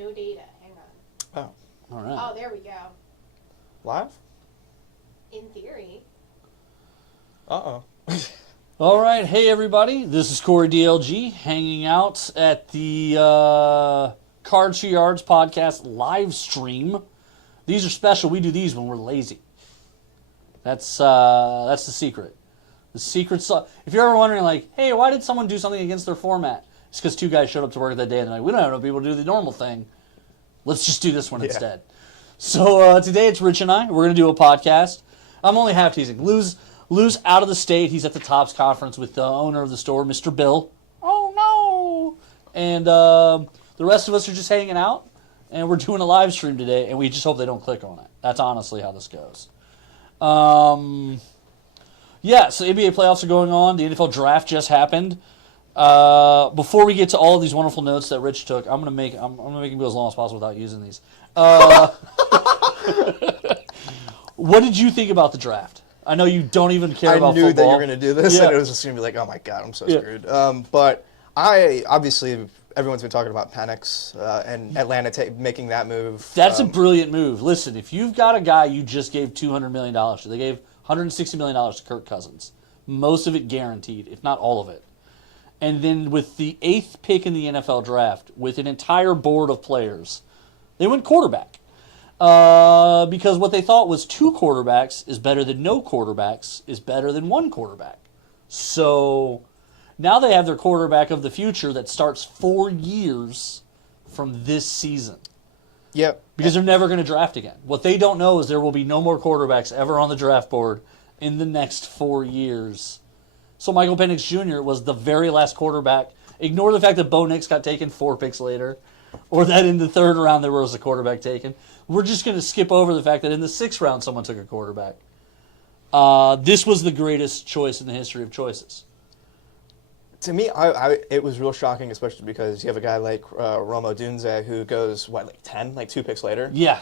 No data. Hang on. Oh. All right. Oh, there we go. Live? In theory. Uh-oh. All right. Hey, everybody. This is Cory DLG hanging out at the Cards for Yards podcast live stream. These are special. We do these when we're lazy. That's the secret. The secret sauce. If you're ever wondering, like, hey, why did someone do something against their format? It's because two guys showed up to work that day and they're like, we don't have enough people to do the normal thing. Let's just do this one instead. So today it's Rich and I. We're going to do a podcast. I'm only half teasing. Lou's out of the state. He's at the Topps conference with the owner of the store, Mr. Bill. Oh, no. And the rest of us are just hanging out. And we're doing a live stream today. And we just hope they don't click on it. That's honestly how this goes. Yeah, so NBA playoffs are going on. The NFL draft just happened. Before we get to all of these wonderful notes that Rich took, I'm gonna make them go as long as possible without using these. What did you think about the draft? I know you don't even care about football. I knew that you were going to do this, Yeah. and it was just going to be like, oh my God, I'm so screwed. But obviously, everyone's been talking about Penix and Atlanta making that move. That's a brilliant move. Listen, if you've got a guy you just gave $200 million to, they gave $160 million to Kirk Cousins, most of it guaranteed, if not all of it. And then with the 8th pick in the NFL draft, with an entire board of players, they went quarterback. Because what they thought was 2 quarterbacks is better than no quarterbacks is better than 1 quarterback. So now they have their quarterback of the future that starts 4 years from this season. Yep. Because they're never going to draft again. What they don't know is there will be no more quarterbacks ever on the draft board in the next 4 years. So Michael Penix Jr. was the very last quarterback. Ignore the fact that Bo Nix got taken 4 picks later, or that in the 3rd round there was a quarterback taken. We're just going to skip over the fact that in the 6th round someone took a quarterback. This was the greatest choice in the history of choices. To me, it was real shocking, especially because you have a guy like Romo Dunze who goes, 2 picks later? Yeah.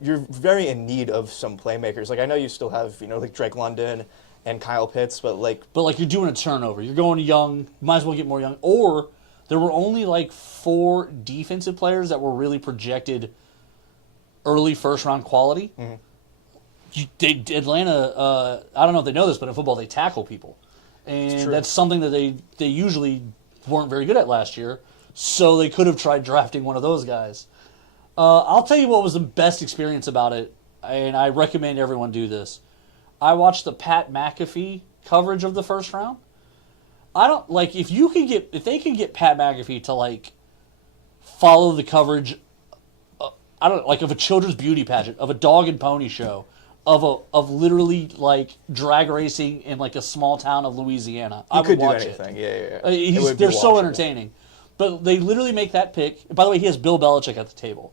You're very in need of some playmakers. Like, I know you still have, like Drake London and Kyle Pitts, but you're doing a turnover. You're going young. You might as well get more young. Or there were only 4 defensive players that were really projected early first-round quality. Mm-hmm. Atlanta, I don't know if they know this, but in football they tackle people. And that's something that they usually weren't very good at last year. So they could have tried drafting one of those guys. I'll tell you what was the best experience about it, and I recommend everyone do this. I watched the Pat McAfee coverage of the first round. I don't if they can get Pat McAfee to follow the coverage, of a children's beauty pageant, of a dog and pony show, of literally drag racing in a small town of Louisiana. I would watch it. Yeah. They're so entertaining. But they literally make that pick. By the way, he has Bill Belichick at the table,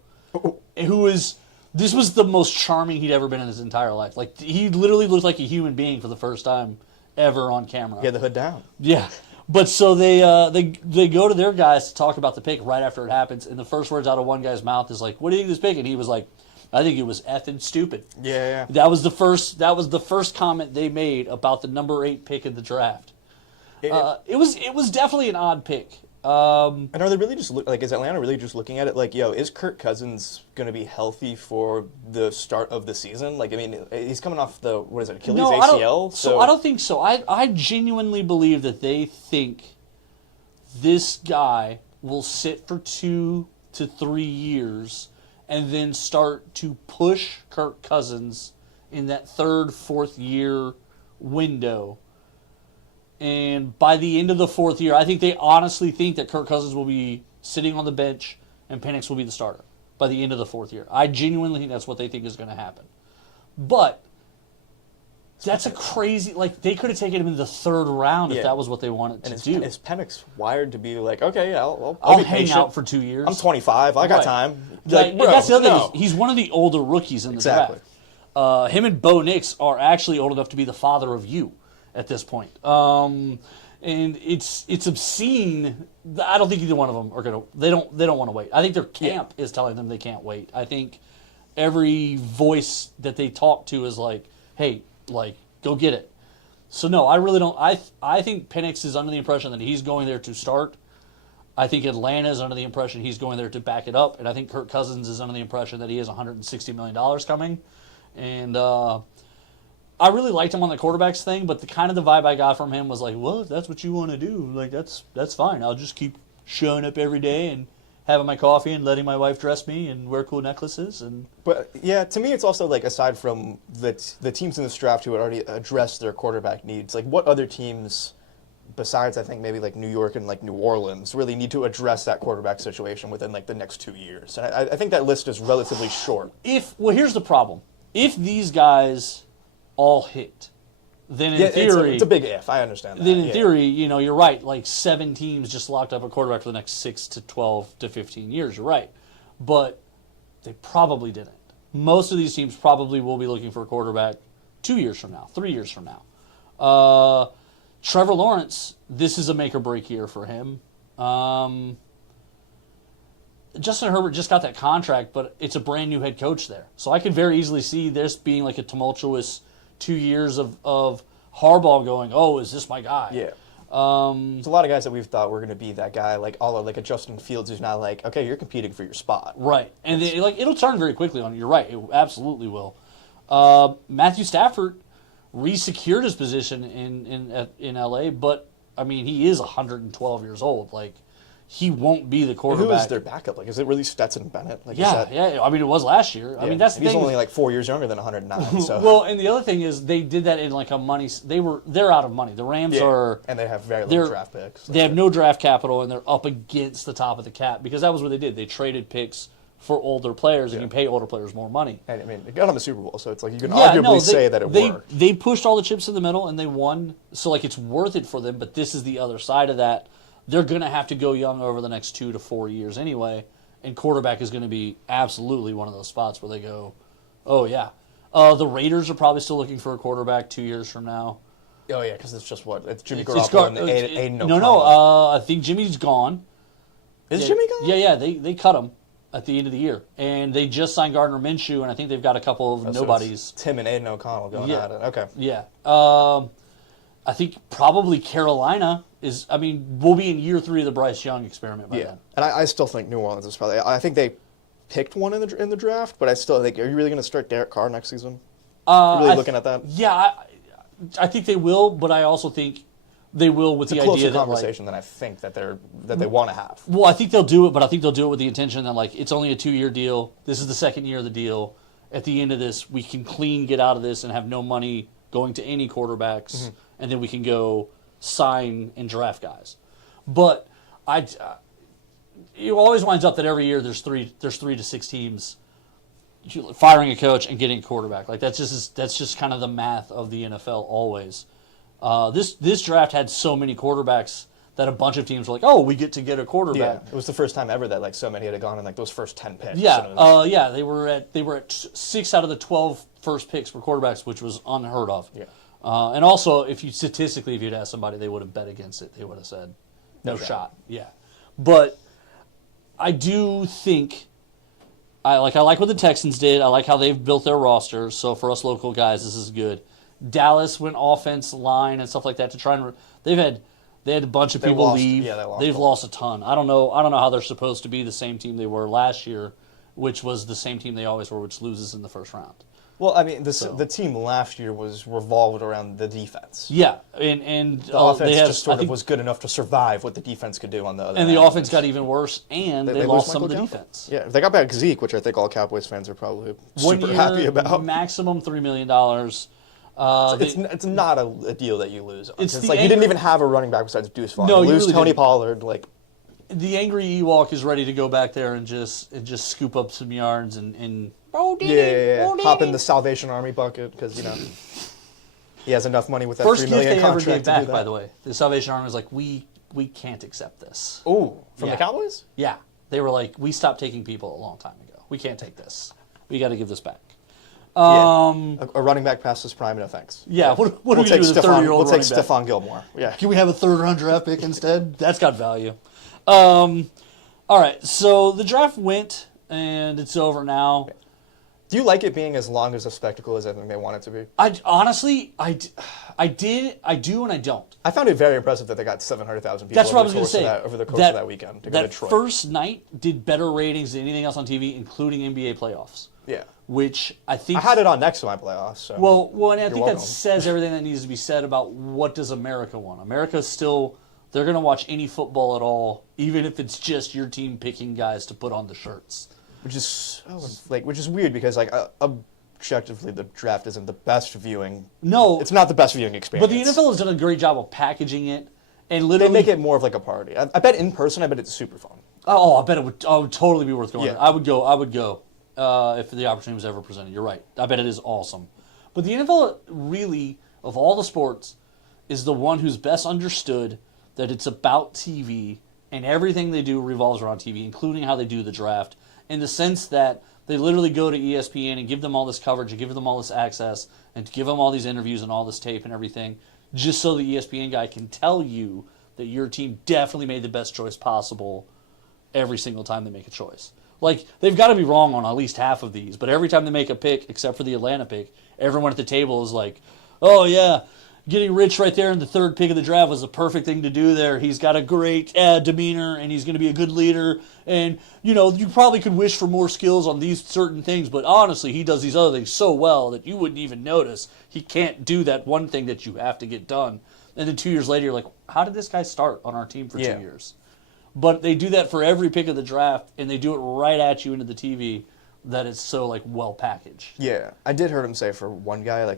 this was the most charming he'd ever been in his entire life. He literally looked like a human being for the first time ever on camera. He had the hood down. Yeah. But so they go to their guys to talk about the pick right after it happens, and the first words out of one guy's mouth is what do you think of this pick? And he was like, I think it was effing stupid. Yeah. That was the first comment they made about the number 8 pick in the draft. It was definitely an odd pick. And are they really just is Atlanta really just looking at it is Kirk Cousins going to be healthy for the start of the season? He's coming off the Achilles ACL. I don't think so. I genuinely believe that they think this guy will sit for 2 to 3 years and then start to push Kirk Cousins in that 3rd, 4th year window. And by the end of the 4th year, I think they honestly think that Kirk Cousins will be sitting on the bench and Penix will be the starter by the end of the 4th year. I genuinely think that's what they think is going to happen. But that's a crazy... they could have taken him in the 3rd round if that was what they wanted to do. Is Penix wired to be okay, I'll be hang patient. out for 2 years. I'm 25. I got time. That's the other thing. He's one of the older rookies in the Exactly. draft. Him and Bo Nix are actually old enough to be the father of you at this point. And it's obscene. I don't think either one of them are going to... They don't want to wait. I think their camp is telling them they can't wait. I think every voice that they talk to is hey, go get it. So no, I really don't. I think Penix is under the impression that he's going there to start. I think Atlanta is under the impression he's going there to back it up, and I think Kirk Cousins is under the impression that he has $160 million coming. And I really liked him on the quarterbacks thing, but the vibe I got from him was like, well, if that's what you want to do, like that's fine. I'll just keep showing up every day and having my coffee and letting my wife dress me and wear cool necklaces. But yeah, to me, it's also like, aside from the teams in this draft who had already addressed their quarterback needs, like what other teams besides, I think, maybe like New York and like New Orleans really need to address that quarterback situation within like the next 2 years? And I think that list is relatively short. Here's the problem. If these guys all hit, then in theory... It's a big if. I understand that. Then in theory, you're right. Like 7 teams just locked up a quarterback for the next 6 to 12 to 15 years. You're right. But they probably didn't. Most of these teams probably will be looking for a quarterback 2 years from now, 3 years from now. Trevor Lawrence, this is a make or break year for him. Justin Herbert just got that contract, but it's a brand new head coach there. So I could very easily see this being like a tumultuous 2 years of Harbaugh going, oh, is this my guy? Yeah. There's a lot of guys that we've thought were going to be that guy, like a Justin Fields who's now like, okay, you're competing for your spot. Right. And it'll turn very quickly on you. You're right. It absolutely will. Matthew Stafford re-secured his position in LA, but I mean, he is 112 years old. Like, he won't be the quarterback. Who is their backup? Like, is it really Stetson Bennett? Like, yeah. I mean, it was last year. Yeah. I mean, that's the thing. He's only like 4 years younger than 109. So. Well, and the other thing is they did that in like a money. They're out of money. The Rams are, and they have very little draft picks. They have no draft capital, and they're up against the top of the cap because that was what they did. They traded picks for older players, and you pay older players more money. And I mean, it got them a Super Bowl, so it's like you can arguably say that it worked. They pushed all the chips in the middle, and they won. So like it's worth it for them. But this is the other side of that. They're going to have to go young over the next 2 to 4 years anyway, and quarterback is going to be absolutely one of those spots where they go, oh, yeah. The Raiders are probably still looking for a quarterback 2 years from now. Oh, yeah, because it's just what? It's Jimmy Garoppolo and Aiden O'Connell. No, I think Jimmy's gone. Is Jimmy gone? Yeah, they cut him at the end of the year. And they just signed Gardner Minshew, and I think they've got a couple of nobodies. So Tim and Aiden O'Connell going at it. Okay. Yeah. I think probably Carolina will be in year 3 of the Bryce Young experiment by then. And I still think New Orleans is probably. I think they picked one in the draft, but I still think. Are you really going to start Derek Carr next season? Really looking at that? Yeah, I think they will, but I also think they will with the idea that it's a closer conversation than I think that they want to have. Well, I think they'll do it, but I think they'll do it with the intention that like it's only a 2-year deal. This is the second year of the deal. At the end of this, we can get out of this and have no money going to any quarterbacks, and then we can go sign and draft guys. But it always winds up that every year there's 3 to 6 teams firing a coach and getting a quarterback. Like that's just kind of the math of the NFL always. This draft had so many quarterbacks that a bunch of teams were like, oh, we get to get a quarterback. Yeah, it was the first time ever that like so many had gone in like those first 10 picks. Yeah, they were at 6 out of the 12 first picks for quarterbacks, which was unheard of. Yeah. And also, if you'd asked somebody, they would have bet against it. They would have said, no shot. Yeah. But I do think, I like what the Texans did. I like how they've built their rosters. So for us local guys, this is good. Dallas went offense line and stuff like that to try and they had a bunch of people leave. Yeah, they've lost a ton. I don't know how they're supposed to be the same team they were last year, which was the same team they always were, which loses in the first round. Well, I mean, the team last year was revolved around the defense. Yeah, and the offense was good enough to survive what the defense could do on the other end. And the offense got even worse, and they lost some of the defense. Yeah, they got back Zeke, which I think all Cowboys fans are probably super happy about. Maximum $3 million. It's not a deal that you lose. It's like you didn't even have a running back besides Deuce Vaughn. No, you lose really Tony didn't. Pollard. Like the angry Ewok is ready to go back there and just scoop up some yards and hop in the Salvation Army bucket because he has enough money with that first $3 million gift they ever contract gave to back. do that. By the way, the Salvation Army was like, we can't accept this. Oh, from the Cowboys? Yeah, they were like, we stopped taking people a long time ago. We can't take this. We got to give this back. A running back past his prime, no thanks. Yeah, what are we going to do with a 30-year-old running back? We'll take Stephon Gilmore. Yeah. Can we have a third-round draft pick instead? That's got value. All right, so the draft went, and it's over now. Do you like it being as long as a spectacle as I think they want it to be? I do, and I don't. I found it very impressive that they got 700,000 people That's what I was going to say. over the course of that weekend to go to That Detroit. first night did better ratings than anything else on TV, including NBA playoffs. Yeah. Which I think... I had it on next to my playoffs. So Well, and I think welcome. that says everything that needs to be said about what does America want. America's still... They're going to watch any football at all, even if it's just your team picking guys to put on the shirts. Which is weird because objectively the draft isn't the best viewing. No, it's not the best viewing experience. But the NFL has done a great job of packaging it and they literally make it more of like a party. I bet in person, I bet it's super fun. Oh, I bet it would totally be worth going. Yeah. I would go if the opportunity was ever presented. You're right. I bet it is awesome. But the NFL really, of all the sports, is the one who's best understood that it's about TV and everything they do revolves around TV, including how they do the draft, in the sense that they literally go to ESPN and give them all this coverage and give them all this access and give them all these interviews and all this tape and everything, just so the ESPN guy can tell you that your team definitely made the best choice possible every single time they make a choice. Like, they've got to be wrong on at least half of these, but every time they make a pick, except for the Atlanta pick, everyone at the table is like, oh yeah, getting Rich right there in the third pick of the draft was the perfect thing to do there. He's got a great demeanor, and he's going to be a good leader. And, you probably could wish for more skills on these certain things, but honestly, he does these other things so well that you wouldn't even notice. He can't do that one thing that you have to get done. And then 2 years later, you're like, how did this guy start on our team for 2 years? But they do that for every pick of the draft, and they do it right at you into the TV that it's so, well packaged. Yeah. I did hear him say for one guy,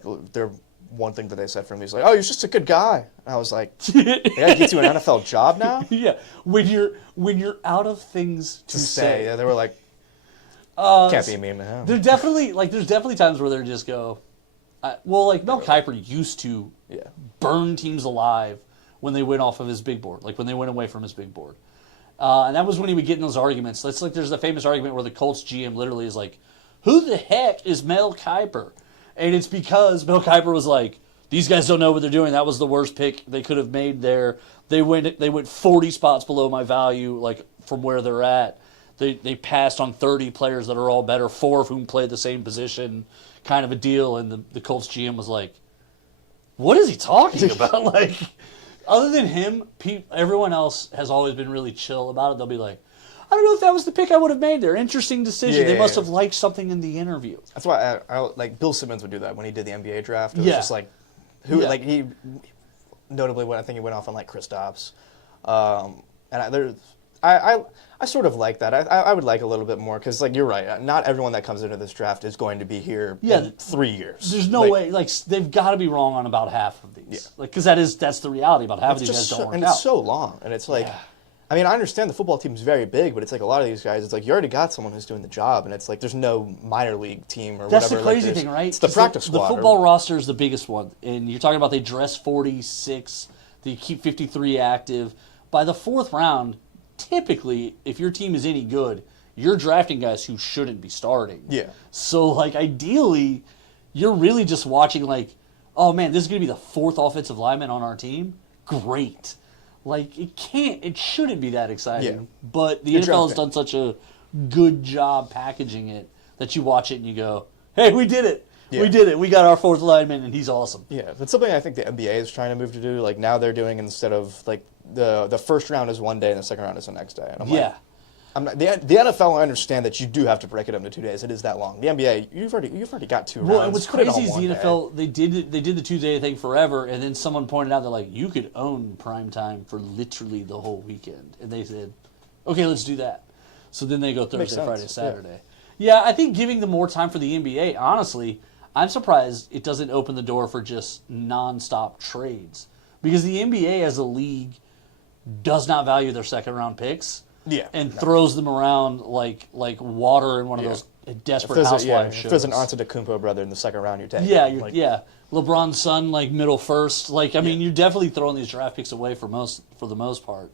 one thing that they said for him, he's like, oh, he's just a good guy. And I was like, yeah, get you an NFL job now? Yeah, when you're out of things to say. Yeah, they were like, can't be mean to him. There's definitely times where they just go, Mel Kiper used to burn teams alive when they went off of his big board, when they went away from his big board. And that was when he would get in those arguments. It's like there's the famous argument where the Colts GM literally is like, who the heck is Mel Kiper? And it's because Mel Kiper was like, these guys don't know what they're doing. That was the worst pick they could have made there. They went 40 spots below my value, from where they're at. They passed on 30 players that are all better, 4 of whom played the same position, kind of a deal. And the Colts GM was like, what is he talking about? Other than him, everyone else has always been really chill about it. They'll be like, I don't know if that was the pick I would have made there. Interesting decision. They must have liked something in the interview. That's why I Bill Simmons would do that when he did the NBA draft. It was just he notably I think he went off on Chris Dobbs. And I sort of like that. I would like a little bit more because you're right. Not everyone that comes into this draft is going to be here in 3 years. There's no way. They've got to be wrong on about half of these. Because that's the reality. About half of these guys don't work out. And it's so long. And it's I mean, I understand the football team's very big, but it's a lot of these guys, it's you already got someone who's doing the job, and it's there's no minor league team or whatever. That's the crazy thing, right? It's the practice squad. The football roster is the biggest one, and you're talking about they dress 46, they keep 53 active. By the 4th round, typically, if your team is any good, you're drafting guys who shouldn't be starting. Yeah. So, ideally, you're really just watching, oh, man, this is going to be the 4th offensive lineman on our team? Great. It shouldn't be that exciting. Yeah. But the NFL has done such a good job packaging it that you watch it and you go, hey, we did it. Yeah. We did it. We got our 4th lineman, and he's awesome. Yeah, that's something I think the NBA is trying to move to do. Now they're doing instead of, the first round is one day and the second round is the next day. And I'm the NFL, I understand that you do have to break it up into 2 days. It is that long. The NBA, you've already got 2 rounds. Well, and what's crazy is the NFL, they did the 2-day thing forever, and then someone pointed out that you could own prime time for literally the whole weekend, and they said, okay, let's do that. So then they go Thursday, Friday, Saturday. Yeah, I think giving them more time for the NBA, honestly, I'm surprised it doesn't open the door for just nonstop trades, because the NBA as a league does not value their second-round picks. Yeah, and throws them around like water in one of those desperate housewives shows. If there's an Antetokounmpo brother in the second round, you're taking. Yeah, LeBron's son, middle first. I mean, you're definitely throwing these draft picks away for the most part.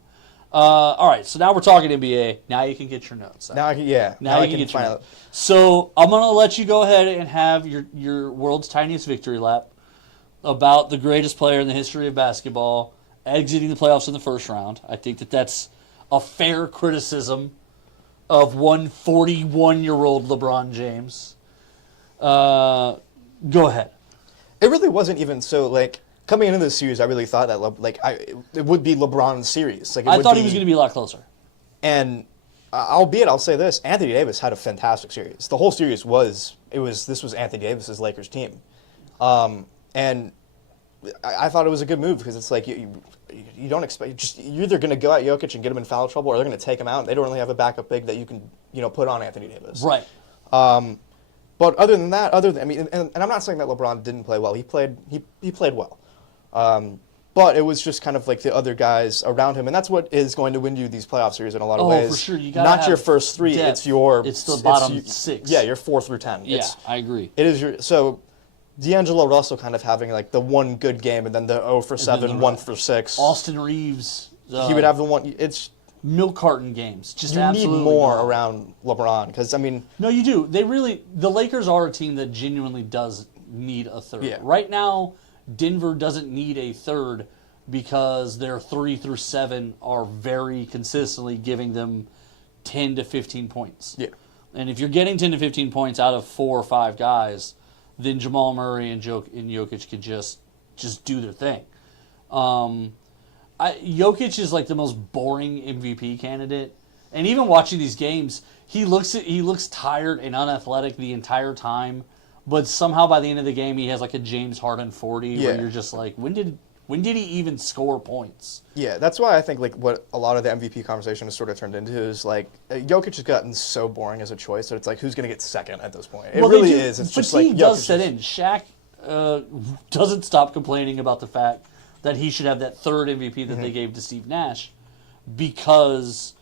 All right, so now we're talking NBA. Now you can get your notes. Now you can get your notes. So I'm gonna let you go ahead and have your world's tiniest victory lap about the greatest player in the history of basketball exiting the playoffs in the first round. I think that's a fair criticism of 41-year-old LeBron James. Go ahead. It really wasn't even so, like, coming into this series, I really thought that, it would be LeBron's series. Like, I thought he was going to be a lot closer. And, albeit, I'll say this, Anthony Davis had a fantastic series. The whole series this was Anthony Davis's Lakers team. And I thought it was a good move because it's like, you don't expect, you're either going to go at Jokic and get him in foul trouble, or they're going to take him out, and they don't really have a backup big that you can, put on Anthony Davis. Right. But other than that, and I'm not saying that LeBron didn't play well. He played well. But it was just kind of like the other guys around him, and that's what is going to win you these playoff series in a lot of ways. Oh, for sure. You gotta not have your first three. depth. It's the bottom six. Yeah, your 4 through 10. Yeah, I agree. It is so. D'Angelo Russell kind of having like the one good game, and then the 0 for 7, 1 for 6. Austin Reeves. He would have the one. It's milk carton games. Just you absolutely need more not. around LeBron because No, you do. The Lakers are a team that genuinely does need a third. Yeah. Right now, Denver doesn't need a third because their 3 through 7 are very consistently giving them 10 to 15 points. Yeah. And if you're getting 10 to 15 points out of 4 or 5 guys, then Jamal Murray and Jokic can just do their thing. Jokic is like the most boring MVP candidate, and even watching these games, he looks tired and unathletic the entire time. But somehow by the end of the game, he has like a James Harden 40, where you're just like, when did he even score points? Yeah, that's why I think like what a lot of the MVP conversation has sort of turned into is like Jokic has gotten so boring as a choice that it's like who's going to get second at this point. It really is. It's just like fatigue does set in. Shaq doesn't stop complaining about the fact that he should have that third MVP that they gave to Steve Nash because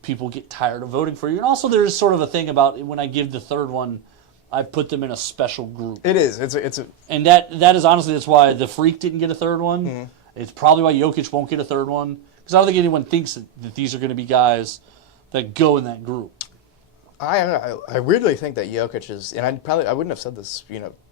people get tired of voting for you. And also there's sort of a thing about when I give the third one, I put them in a special group. It is. And that is honestly, that's why the Freak didn't get a third one. Mm-hmm. It's probably why Jokic won't get a third one. Because I don't think anyone thinks that these are going to be guys that go in that group. I weirdly think that Jokic is, and I wouldn't have said this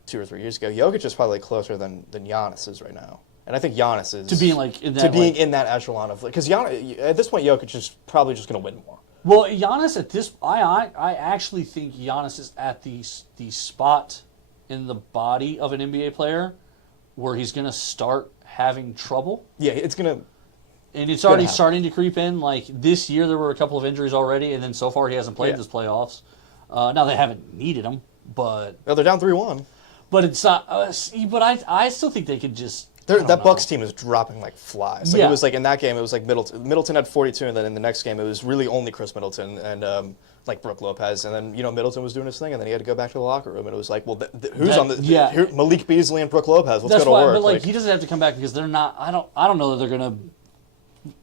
2 or 3 years ago. Jokic is probably closer than Giannis is right now. And I think Giannis is to being like in that echelon of, because at this point Jokic is probably just going to win more. Well, Giannis at this, I actually think Giannis is at the spot in the body of an NBA player where he's going to start having trouble. Yeah, it's going to. And it's already starting to creep in. Like this year, there were a couple of injuries already, and then so far he hasn't played this playoffs. Now they haven't needed him, but they're down 3-1. But it's not. But I still think they could just. That Bucks team is dropping like flies. Like, it was like in that game, it was like Middleton. Middleton had 42, and then in the next game, it was really only Chris Middleton and like Brook Lopez, and then Middleton was doing his thing, and then he had to go back to the locker room, and it was like, well, who's on the? Yeah, Malik Beasley and Brook Lopez. What's going to work? But like he doesn't have to come back because they're not. I don't know that they're gonna.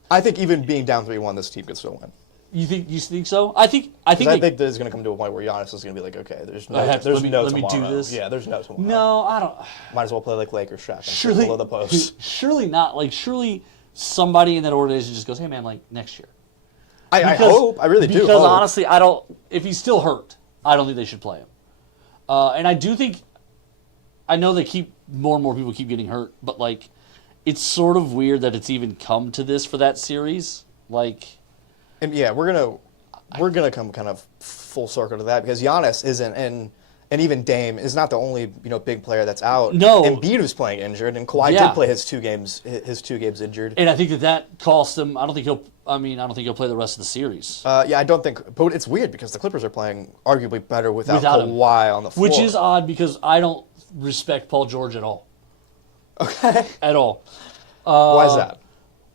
I think even being down 3-1, this team could still win. You think so? I think there's going to come to a point where Giannis is going to be like, okay, there's no tomorrow. Let me do this. Yeah, there's no tomorrow. No, I don't. Might as well play like Lakers Shaq. Surely below the post. Surely not. Like surely somebody in that organization just goes, hey man, like next year. I hope. I really do. Because honestly, I don't. If he's still hurt, I don't think they should play him. And I do think. I know more and more people keep getting hurt, but like, it's sort of weird that it's even come to this for that series. Like. And yeah, we're gonna come kind of full circle to that because Giannis isn't, and even Dame is not the only big player that's out. No, Embiid was playing injured, and Kawhi did play his two games injured. And I think that cost him. I don't think he'll play the rest of the series. Yeah, I don't think. But it's weird because the Clippers are playing arguably better without Kawhi on the floor, which is odd because I don't respect Paul George at all. Okay. At all. Why is that?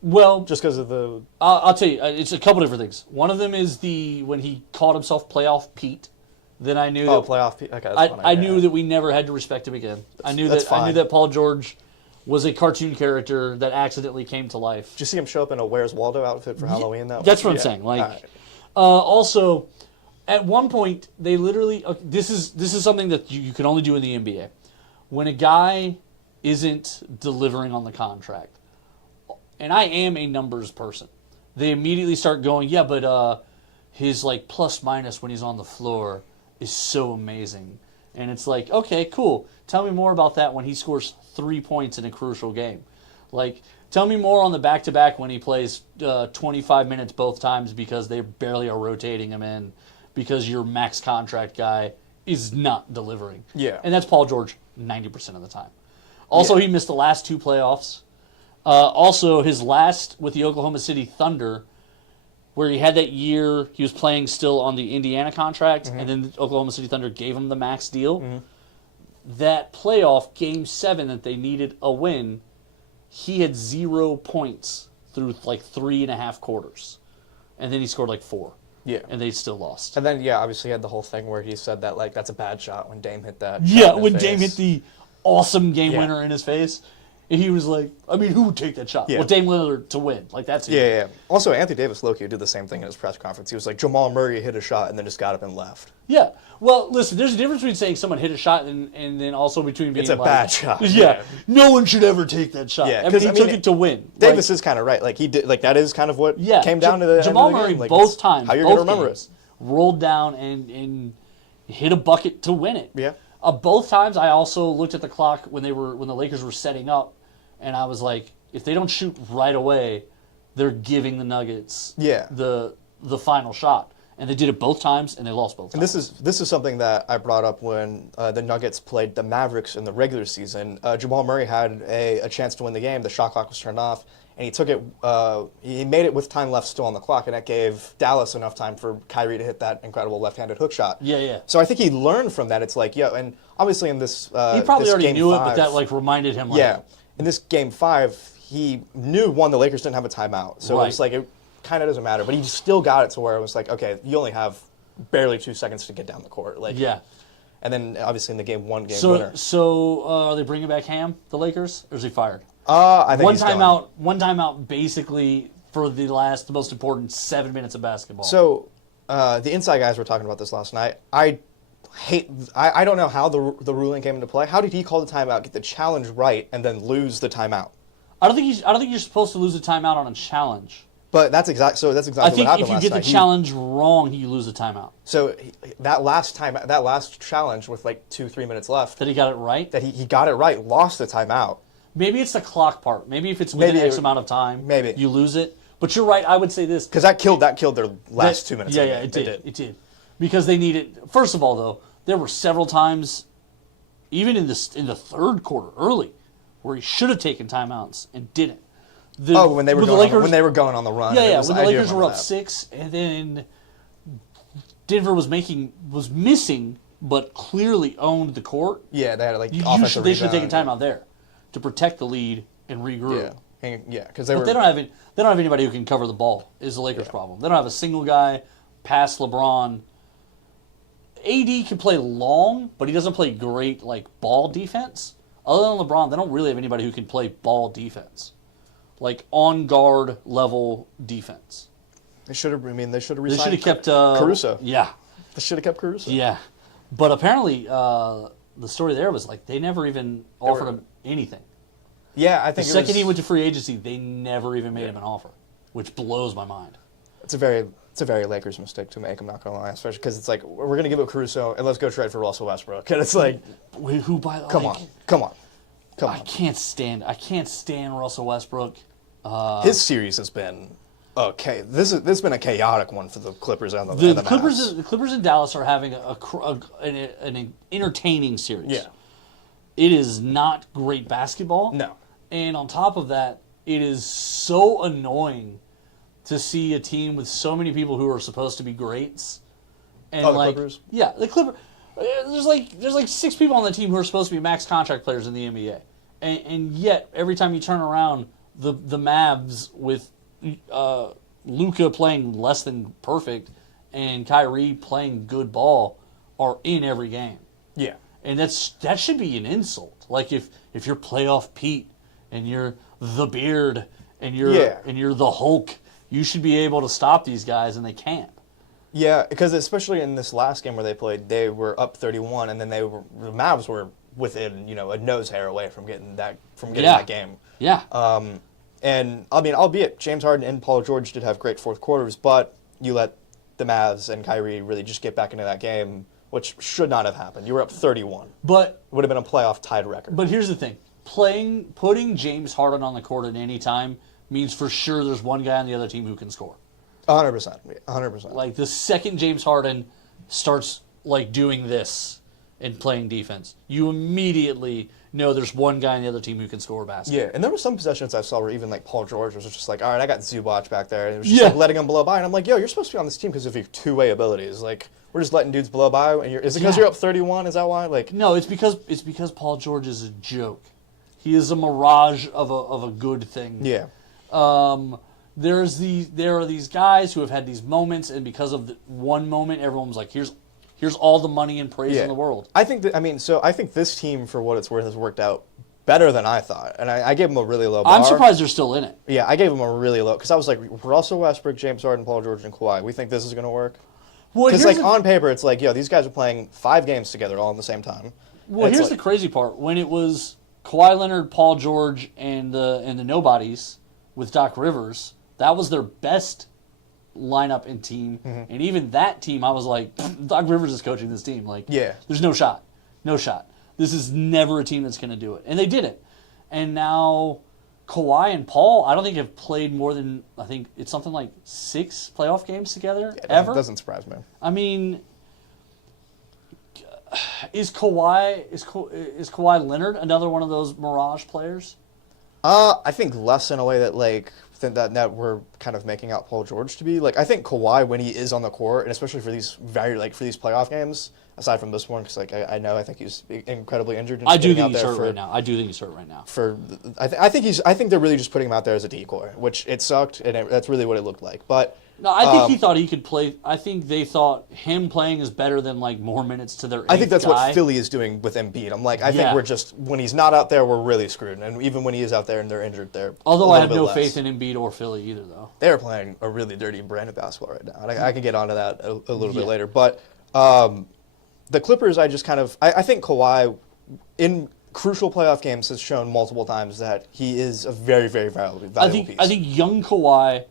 Well, just because of the. I'll tell you, it's a couple different things. One of them is when he called himself Playoff Pete. Then I knew that Playoff Pete. Okay, I knew that we never had to respect him again. I knew that Paul George was a cartoon character that accidentally came to life. Did you see him show up in a Where's Waldo outfit for Halloween? That's what I'm saying. Like, right. Also, at one point they literally this is something that you can only do in the NBA. When a guy isn't delivering on the contract. And I am a numbers person. They immediately start going, yeah, but his like plus minus when he's on the floor is so amazing. And it's like, okay, cool. Tell me more about that when he scores 3 points in a crucial game. Like, tell me more on the back-to-back when he plays 25 minutes both times because they barely are rotating him in because your max contract guy is not delivering. Yeah. And that's Paul George 90% of the time. Also, he missed the last 2 playoffs. Also, his last with the Oklahoma City Thunder, where he had that year, he was playing still on the Indiana contract, and then the Oklahoma City Thunder gave him the max deal. That playoff, Game 7, that they needed a win, he had 0 points through like 3.5 quarters. And then he scored like 4. Yeah. And they still lost. And then, obviously he had the whole thing where he said that, like, that's a bad shot when Dame hit that. Yeah, shot in his when Dame face. hit the awesome game Yeah. winner in his face. And he was like, I mean, who would take that shot? Yeah. Well, Dame Lillard to win. Like, that's it. Yeah. Also, Anthony Davis Loki did the same thing in his press conference. He was like, Jamal Murray hit a shot and then just got up and left. Yeah. Well, listen, there's a difference between saying someone hit a shot and then also between being It's a like, bad shot. Yeah. No one should ever take that shot. Yeah, I mean, 'cause, he I mean, took it to win. Davis is kind of right. Like, he did. Like, that is kind of what came down to the Jamal end of the Murray game. Like, both it's times. How you're both going to remember games, rolled down and hit a bucket to win it. Yeah. Both times, I also looked at the clock when the Lakers were setting up, and I was like, if they don't shoot right away, they're giving the Nuggets the final shot. And they did it both times, and they lost both times. And this is something that I brought up when the Nuggets played the Mavericks in the regular season. Jamal Murray had a chance to win the game. The shot clock was turned off, and he took it. He made it with time left still on the clock, and that gave Dallas enough time for Kyrie to hit that incredible left-handed hook shot. Yeah. So I think he learned from that. It's like, and obviously in this, He probably this already game knew it, 5, but that like reminded him. Like, in this game 5, he knew the Lakers didn't have a timeout, so Right. it was like it kind of doesn't matter. But he still got it to where it was like, okay, you only have barely 2 seconds to get down the court. Like, Yeah. And then obviously in the game 1 winner. So are they bringing back Ham, the Lakers, or is he fired? I think he's gone. One timeout, basically for the most important 7 minutes of basketball. So the inside guys were talking about this last night. I don't know how the ruling came into play. How did he call the timeout, get the challenge right, and then lose the timeout? I don't think you're supposed to lose a timeout on a challenge. But that's exactly I what think happened if last you get the night. challenge wrong, you lose a timeout. So that last challenge with like 2-3 minutes left, That he got it right. that he got it right, lost the timeout. Maybe it's the clock part. Maybe if it's within Maybe X amount of time, maybe. you lose it. But you're right. I would say this Because that killed their last 2 minutes. Yeah, of the yeah, game. it did. Because they needed. First of all, though, there were several times, even in the third quarter, early, where he should have taken timeouts and didn't. When they were going on the run. Yeah. When the Lakers were up that. 6, and then Denver was missing, but clearly owned the court. Yeah, they had like They offensive should have taken rebound. timeout there to protect the lead and regroup. Yeah, because But they don't have anybody who can cover the ball. Is the Lakers' problem? They don't have a single guy past LeBron. AD can play long, but he doesn't play great like ball defense. Other than LeBron, they don't really have anybody who can play ball defense, like on guard level defense. They should have. They should have. They should have kept Caruso. Yeah, They should have kept Caruso. yeah. But apparently, the story there was like they never even offered him anything. Yeah, I The think second he went to free agency, they never even made him an offer, which blows my mind. It's a very Lakers mistake to make. I'm not gonna lie, especially because it's like we're gonna give up Caruso and let's go trade for Russell Westbrook, and it's like, Who by the come on. I can't stand Russell Westbrook. His series has been okay. This has been a chaotic one for the Clippers and the Mavs. The Clippers in Dallas are having an entertaining series. Yeah. It is not great basketball. No. And on top of that, it is so annoying to see a team with so many people who are supposed to be greats. And the like, Clippers? Yeah, the Clippers. There's like 6 people on the team who are supposed to be max contract players in the NBA. And yet, every time you turn around, the Mavs with Luka playing less than perfect and Kyrie playing good ball are in every game. Yeah. And that should be an insult. Like if you're playoff Pete and you're the Beard and you're the Hulk, you should be able to stop these guys, and they can't. Yeah, because especially in this last game where they played, they were up 31, and then the Mavs were within a nose hair away from getting that game. Yeah. And I mean, albeit James Harden and Paul George did have great fourth quarters, but you let the Mavs and Kyrie really just get back into that game, which should not have happened. You were up 31. But it would have been a playoff tied record. But here's the thing: putting James Harden on the court at any time means for sure there's one guy on the other team who can score. 100%. 100%. Like the second James Harden starts like doing this, and playing defense, you immediately know there's one guy on the other team who can score a basket. Yeah, and there were some possessions I saw where even like Paul George was just like, all right, I got Zubac back there, and it was just like letting him blow by, and I'm like, yo, you're supposed to be on this team because of your two-way abilities. Like, we're just letting dudes blow by, and is it because you're up 31? Is that why? Like, no, it's because Paul George is a joke. He is a mirage of a good thing. yeah. There are these guys who have had these moments, and because of one moment, everyone was like, here's all the money and praise in the world. I think I think this team, for what it's worth, has worked out better than I thought, and I gave them a really low bar. I'm surprised they're still in it. Yeah, I gave them a really low, because I was like, Russell Westbrook, James Harden, Paul George, and Kawhi. We think this is going to work? Because like on paper, it's like, yo, these guys are playing 5 games together all at the same time. Well, here's the crazy part: when it was Kawhi Leonard, Paul George, and the nobodies with Doc Rivers, that was their best lineup and team. Mm-hmm. And even that team, I was like, Doc Rivers is coaching this team. Like, there's no shot. No shot. This is never a team that's going to do it. And they did it. And now Kawhi and Paul, I don't think have played more than, I think it's something like 6 playoff games together ever. Doesn't surprise me. I mean, is Kawhi Leonard another one of those mirage players? I think less in a way that like that we're kind of making out Paul George to be. Like, I think Kawhi, when he is on the court, and especially for these for these playoff games, aside from this one, because like I think he's incredibly injured. And I do think he's hurt right now. I do think he's hurt right now. I think they're really just putting him out there as a decoy, which it sucked, and that's really what it looked like. But no, I think he thought he could play. I think they thought him playing is better than like more minutes to their. I think that's guy. what Philly is doing with Embiid. I'm like, I think we're just, when he's not out there, we're really screwed, and even when he is out there and they're injured, they're. Although I have no faith in Embiid or Philly either, though. They're playing a really dirty brand of basketball right now, and I can get onto that a little bit later. But the Clippers, I think Kawhi in crucial playoff games has shown multiple times that he is a very, very valuable piece. I think young Kawhi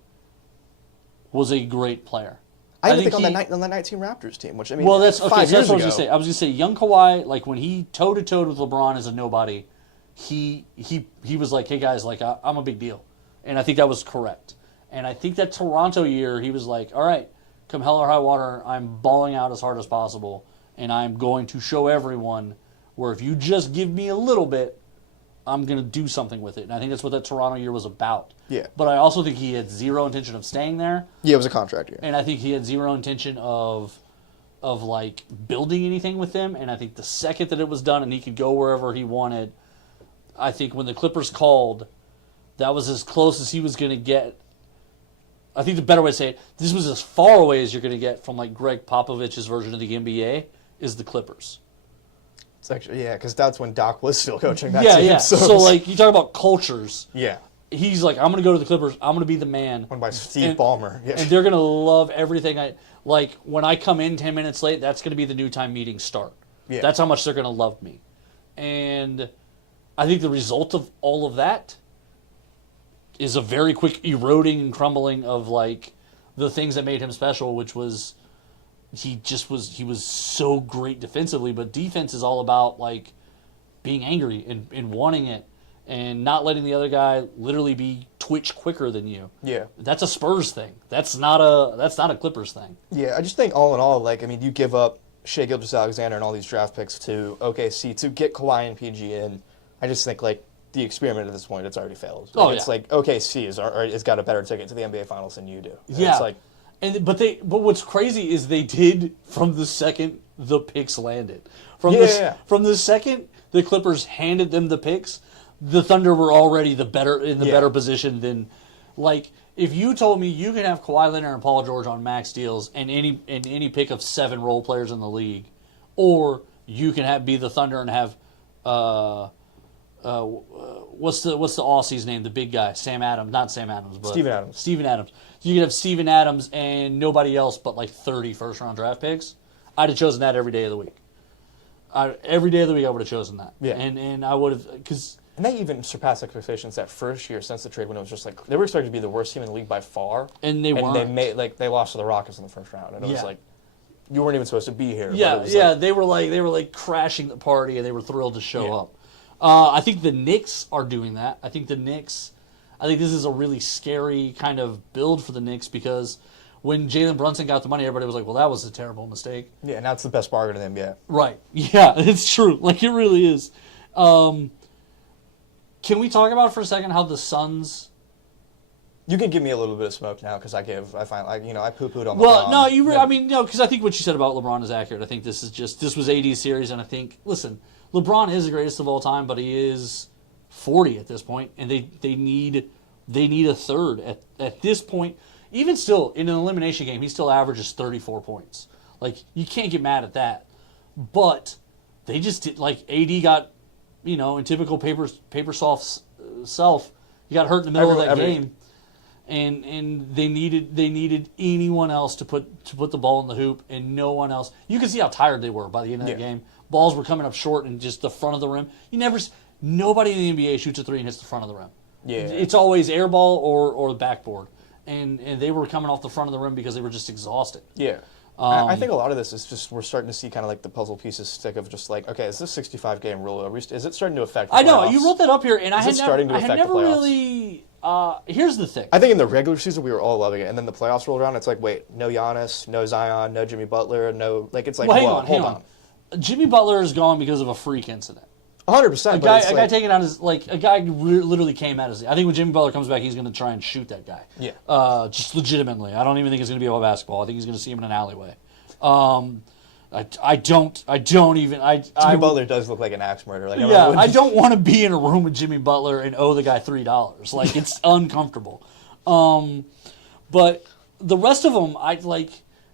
was a great player. I think on the 19 Raptors team, which I mean, well, that's okay. 5 So years that's what ago. I was gonna say. I was gonna say young Kawhi, like when he toe to toe with LeBron as a nobody, he was like, hey guys, like I'm a big deal, and I think that was correct. And I think that Toronto year, he was like, all right, come hell or high water, I'm balling out as hard as possible, and I'm going to show everyone where if you just give me a little bit, I'm going to do something with it. And I think that's what that Toronto year was about. Yeah. But I also think he had zero intention of staying there. Yeah, it was a contract year. And I think he had zero intention of like building anything with them. And I think the second that it was done and he could go wherever he wanted, I think when the Clippers called, that was as close as he was going to get. I think the better way to say it, this was as far away as you're going to get from like Greg Popovich's version of the NBA is the Clippers. It's actually, because that's when Doc was still coaching that team. Yeah. So like, you talk about cultures. Yeah. He's like, I'm going to go to the Clippers. I'm going to be the man. Won by Steve Ballmer. Yeah. And they're going to love everything. Like, when I come in 10 minutes late, that's going to be the new time meetings start. Yeah. That's how much they're going to love me. And I think the result of all of that is a very quick eroding and crumbling of, like, the things that made him special, which was he was so great defensively, but defense is all about, like, being angry and wanting it and not letting the other guy literally be twitch quicker than you. Yeah. That's a Spurs thing. That's not a Clippers thing. Yeah, I just think all in all, like, I mean, you give up Shai Gilgeous-Alexander and all these draft picks to OKC to get Kawhi and PG in. I just think, like, the experiment at this point, it's already failed. Like, it's like OKC has got a better ticket to the NBA Finals than you do. And it's like, but what's crazy is they did from the second the picks landed. From the second the Clippers handed them the picks, the Thunder were already better position than, like, if you told me you can have Kawhi Leonard and Paul George on max deals and any pick of 7 role players in the league, or you can be the Thunder and have what's the Aussie's name, the big guy, Steven Adams. Steven Adams. You could have Steven Adams and nobody else but like 30 first-round draft picks. I'd have chosen that every day of the week. Every day of the week I would have chosen that. Yeah. And I would have, because... And they even surpassed expectations that first year since the trade when it was just like, they were expected to be the worst team in the league by far. And they weren't. And they lost to the Rockets in the first round. And it was like, you weren't even supposed to be here. They were like crashing the party and they were thrilled to show up. I think the Knicks are doing that. I think this is a really scary kind of build for the Knicks because when Jalen Brunson got the money, everybody was like, well, that was a terrible mistake. Yeah, now it's the best bargain of them, yeah. Right. Yeah, it's true. Like, it really is. Can we talk about for a second how the Suns... You can give me a little bit of smoke now because I poo-pooed on LeBron. Well, no, because I think what you said about LeBron is accurate. I think this was AD's series, and I think, listen, LeBron is the greatest of all time, but he is 40 at this point, and they need a third at this point. Even still, in an elimination game, he still averages 34 points. Like, you can't get mad at that. But they just did, like, AD got, in typical paper soft self, he got hurt in the middle of that game. And they needed anyone else to put the ball in the hoop, and no one else. You can see how tired they were by the end of that game. Balls were coming up short and just the front of the rim. Nobody in the NBA shoots a three and hits the front of the rim. Yeah, it's always air ball or the backboard, and they were coming off the front of the rim because they were just exhausted. Yeah. I think a lot of this is just we're starting to see kind of like the puzzle pieces stick of just like, okay, is this 65-game rule? Is it starting to affect the playoffs? I know, you wrote that up here, and I had never playoffs? really... here's the thing. I think in the regular season we were all loving it, and then the playoffs rolled around. It's like, wait, no Giannis, no Zion, no Jimmy Butler, no like. It's like, well, hold on. Jimmy Butler is gone because of a freak incident. 100%. A guy taking out his a guy literally came out his. I think when Jimmy Butler comes back, he's going to try and shoot that guy. Yeah. Just legitimately. I don't even think it's going to be about basketball. I think he's going to see him in an alleyway. I don't even. Jimmy Butler does look like an axe murderer. Like, I don't want to be in a room with Jimmy Butler and owe the guy $3. Like, it's uncomfortable. But the rest of them,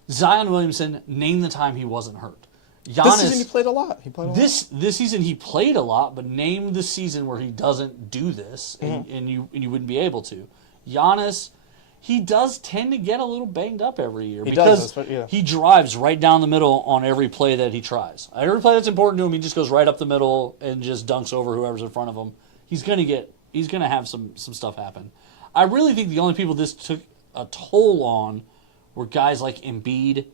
Zion Williamson. Name the time he wasn't hurt. Giannis, this season he played a lot. This season he played a lot, but name the season where he doesn't do this, and you wouldn't be able to. Giannis. He does tend to get a little banged up every year because he drives right down the middle on every play that he tries. Every play that's important to him, he just goes right up the middle and just dunks over whoever's in front of him. He's gonna have some stuff happen. I really think the only people this took a toll on were guys like Embiid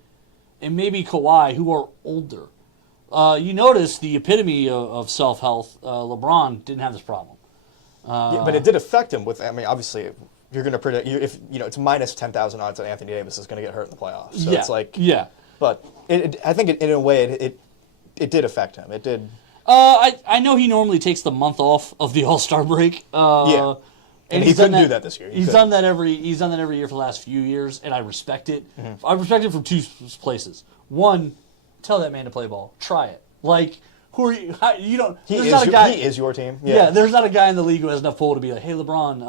and maybe Kawhi, who are older. You notice the epitome of self-health. LeBron didn't have this problem. But it did affect him. Obviously. You're going to predict if it's minus 10,000 odds that Anthony Davis is going to get hurt in the playoffs. So it's like But I think in a way it did affect him. It did. I know he normally takes the month off of the All-Star break. And he couldn't do that this year. He's done that every year for the last few years, and I respect it. Mm-hmm. I respect it from two places. One, tell that man to play ball. Try it. Like. Who are you? You don't. He is your team. Yeah. There's not a guy in the league who has enough pull to be like, hey, LeBron,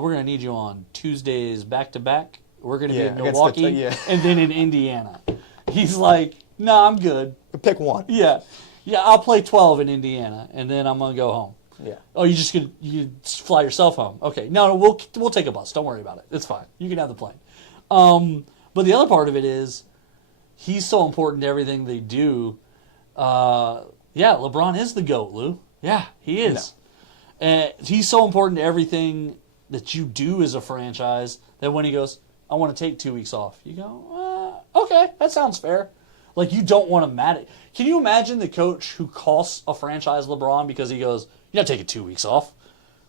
we're going to need you on Tuesdays back-to-back. We're going to be in Milwaukee and then in Indiana. He's like, no, I'm good. Pick one. Yeah, I'll play 12 in Indiana, and then I'm going to go home. Yeah. Oh, you fly yourself home? Okay. No, we'll take a bus. Don't worry about it. It's fine. You can have the plane. But the other part of it is, he's so important to everything they do. Yeah, LeBron is the GOAT, Lou. Yeah, he is. No. He's so important to everything that you do as a franchise that when he goes, I want to take 2 weeks off, you go, okay, that sounds fair. Like, you don't want to mad. Can you imagine the coach who costs a franchise LeBron because he goes, you're not taking 2 weeks off?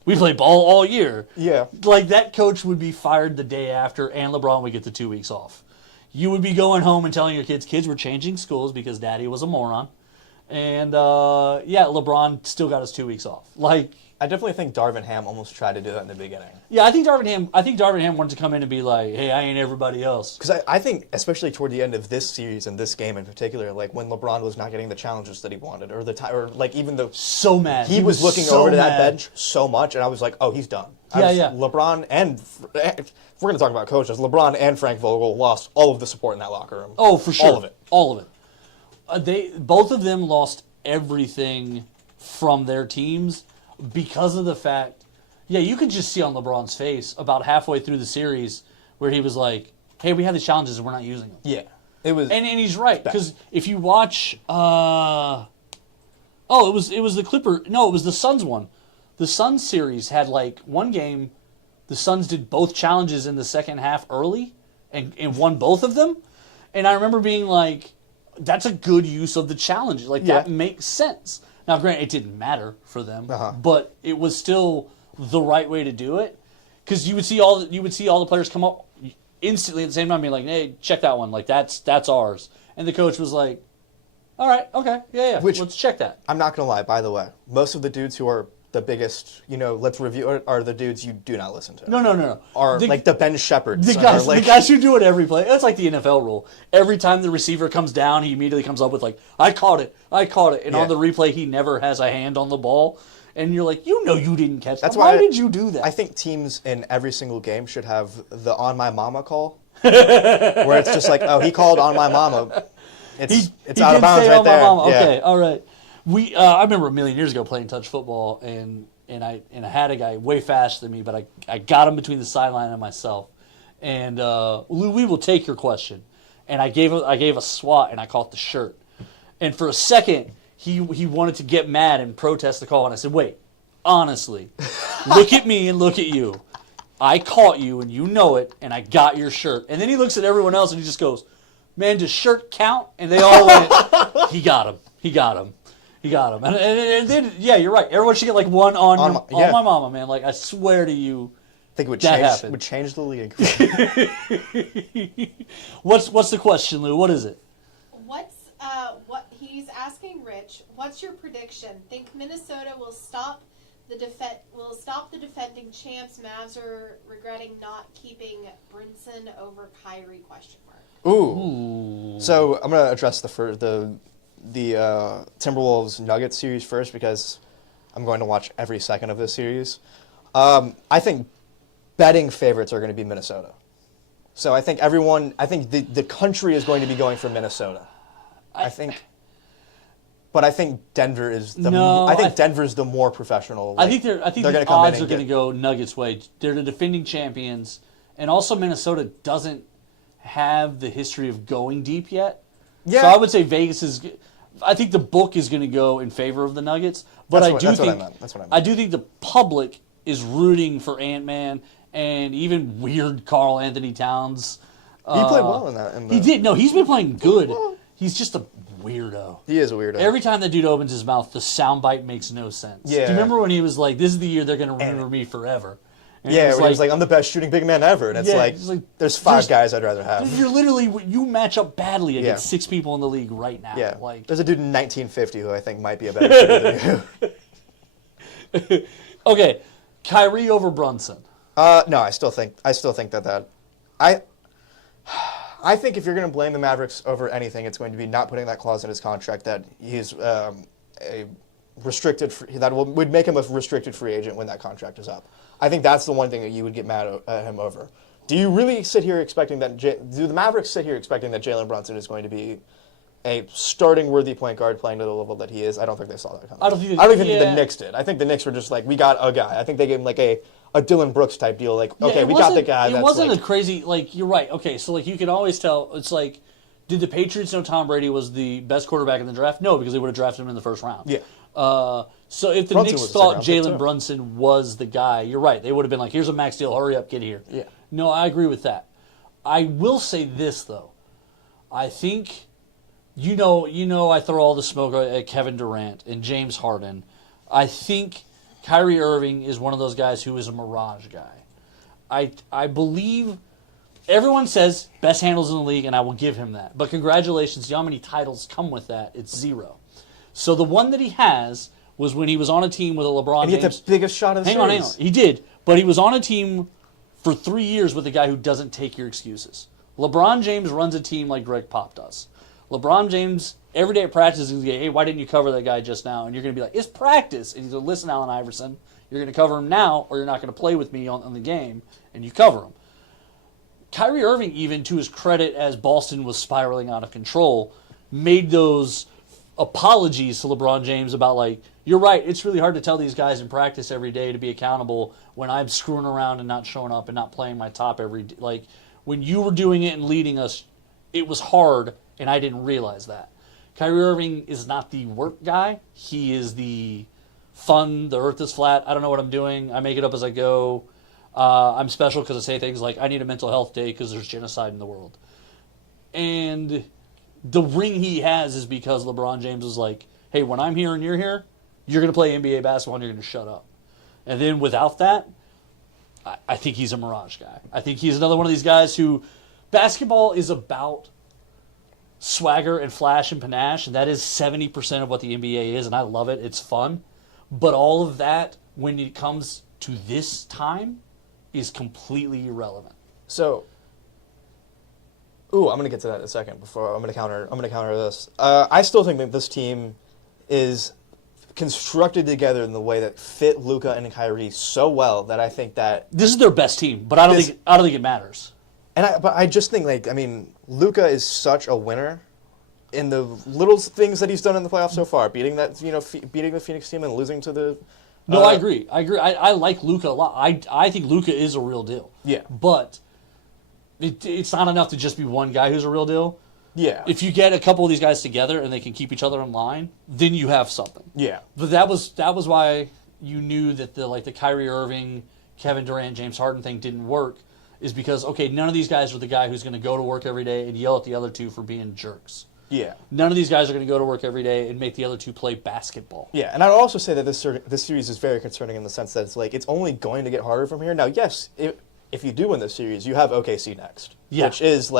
We play ball all year. Yeah. Like, that coach would be fired the day after, and LeBron would get the 2 weeks off. You would be going home and telling your kids we're changing schools because daddy was a moron. And, LeBron still got his 2 weeks off. Like, I definitely think Darvin Ham almost tried to do that in the beginning. Yeah, I think Darvin Ham wanted to come in and be like, hey, I ain't everybody else. Because I think, especially toward the end of this series and this game in particular, like when LeBron was not getting the challenges that he wanted, so mad. He was looking over to that bench so much, and I was like, oh, he's done. LeBron and if we're going to talk about coaches, LeBron and Frank Vogel lost all of the support in that locker room. Oh, for sure. All of it. Both of them lost everything from their teams because of the fact, you could just see on LeBron's face about halfway through the series where he was like, hey, we have these challenges and we're not using them. Yeah. It was, and he's right, because if you watch, it was the Suns one. The Suns series had one game, the Suns did both challenges in the second half early and won both of them. And I remember being like, that's a good use of the challenge. That makes sense. Now, granted, it didn't matter for them, but it was still the right way to do it. Because you would see all the players come up. instantly at the same time being like, hey, check that one. Like, that's ours. And the coach was like, all right, okay, yeah, let's check that. I'm not going to lie, by the way. Most of the dudes who are the biggest, let's review, are the dudes you do not listen to. No. Are like the Ben Shepherds. The guys who do it every play. That's like the NFL rule. Every time the receiver comes down, he immediately comes up with like, I caught it. And on the replay, he never has a hand on the ball. And you're like, you didn't catch that. Why did you do that? I think teams in every single game should have the on my mama call. Where it's just like, oh, he called on my mama. It's out of bounds right there. Okay, all right. I remember a million years ago playing touch football, and I had a guy way faster than me, but I got him between the sideline and myself. And Lou, we will take your question. And I gave a swat, and I caught the shirt. And for a second, he wanted to get mad and protest the call, and I said, wait, honestly, look at me and look at you. I caught you, and you know it, and I got your shirt. And then he looks at everyone else, and he just goes, man, does shirt count? And they all went, he got him. And then, yeah, you're right. Everyone should get like one on my mama, man. Like, I swear to you, I think it would change the league. What's the question, Lou? What is it? What he's asking Rich, what's your prediction? Think Minnesota will stop the defending champs? Mavs are regretting not keeping Brinson over Kyrie? ? Ooh. So I'm gonna address the Timberwolves Nuggets series first because I'm going to watch every second of this series. I think betting favorites are going to be Minnesota. So I think the country is going to be going for Minnesota. I think Denver is Denver's the more professional. I think the odds are going to go Nuggets' way. They're the defending champions, and also Minnesota doesn't have the history of going deep yet. Yeah. So I would say Vegas is. I think the book is going to go in favor of the Nuggets, but I do think the public is rooting for Ant-Man and even weird Karl Anthony Towns. He played well in that. He did. No, he's been playing good. He's just a weirdo. He is a weirdo. Every time that dude opens his mouth, the soundbite makes no sense. Yeah. Do you remember when he was like, "This is the year they're going to remember me forever"? And he was like, "I'm the best shooting big man ever," and it's like there's five guys I'd rather have. You match up badly against 6 people in the league right now. Yeah, there's a dude in 1950 who I think might be a better shooter than you. Okay, Kyrie over Brunson. No, I still think that I think if you're going to blame the Mavericks over anything, it's going to be not putting that clause in his contract that he's a restricted would make him a restricted free agent when that contract is up. I think that's the one thing that you would get mad at him over. Do you really sit here expecting that? Do the Mavericks sit here expecting that Jalen Brunson is going to be a starting worthy point guard playing to the level that he is? I don't think they saw that coming. I don't even think the Knicks did. I think the Knicks were just like, we got a guy. I think they gave him like a Dylan Brooks type deal. Like, okay, we got the guy. It wasn't a crazy, like, you're right. Okay, so like you can always tell, it's like, did the Patriots know Tom Brady was the best quarterback in the draft? No, because they would have drafted him in the first round. Yeah. So if the Knicks thought Jalen Brunson was the guy, you're right. They would have been like, here's a max deal. Hurry up, get here. Yeah. No, I agree with that. I will say this, though. I think, I throw all the smoke at Kevin Durant and James Harden. I think Kyrie Irving is one of those guys who is a mirage guy. I believe everyone says best handles in the league, and I will give him that. But congratulations, you know how many titles come with that? It's 0. So the one that he has was when he was on a team with a LeBron James. And he had the biggest shot of the series. Hang on. He did. But he was on a team for 3 years with a guy who doesn't take your excuses. LeBron James runs a team like Greg Pop does. LeBron James, every day at practice, is going to say, hey, why didn't you cover that guy just now? And you're going to be like, it's practice. And he's going to listen, Allen Iverson, you're going to cover him now, or you're not going to play with me on the game, and you cover him. Kyrie Irving, even to his credit, as Boston was spiraling out of control, made those apologies to LeBron James about, like, you're right, it's really hard to tell these guys in practice every day to be accountable when I'm screwing around and not showing up and not playing my top every day. Like, when you were doing it and leading us, it was hard, and I didn't realize that. Kyrie Irving is not the work guy. He is the fun, the earth is flat, I don't know what I'm doing, I make it up as I go. I'm special because I say things like, I need a mental health day because there's genocide in the world. And the ring he has is because LeBron James is like, hey, when I'm here and you're here, you're going to play NBA basketball and you're going to shut up. And then without that, I think he's a mirage guy. I think he's another one of these guys who basketball is about swagger and flash and panache, and that is 70% of what the NBA is, and I love it. It's fun. But all of that, when it comes to this time, is completely irrelevant. So, I'm going to get to that in a second. Before I'm going to counter this. I still think that this team is constructed together in the way that fit Luka and Kyrie so well that I think that This is their best team, but I don't think it matters. but I just think Luka is such a winner in the little things that he's done in the playoffs so far, beating the Phoenix team and losing to the. No, I agree. I like Luka a lot. I think Luka is a real deal. Yeah. But it's not enough to just be one guy who's a real deal. Yeah. If you get a couple of these guys together and they can keep each other in line, then you have something. Yeah. But that was why you knew that the Kyrie Irving, Kevin Durant, James Harden thing didn't work, is because none of these guys are the guy who's going to go to work every day and yell at the other two for being jerks. Yeah. None of these guys are going to go to work every day and make the other two play basketball. Yeah, and I'd also say that this series is very concerning in the sense that it's only going to get harder from here. Now, yes, if you do win this series, you have OKC next, which is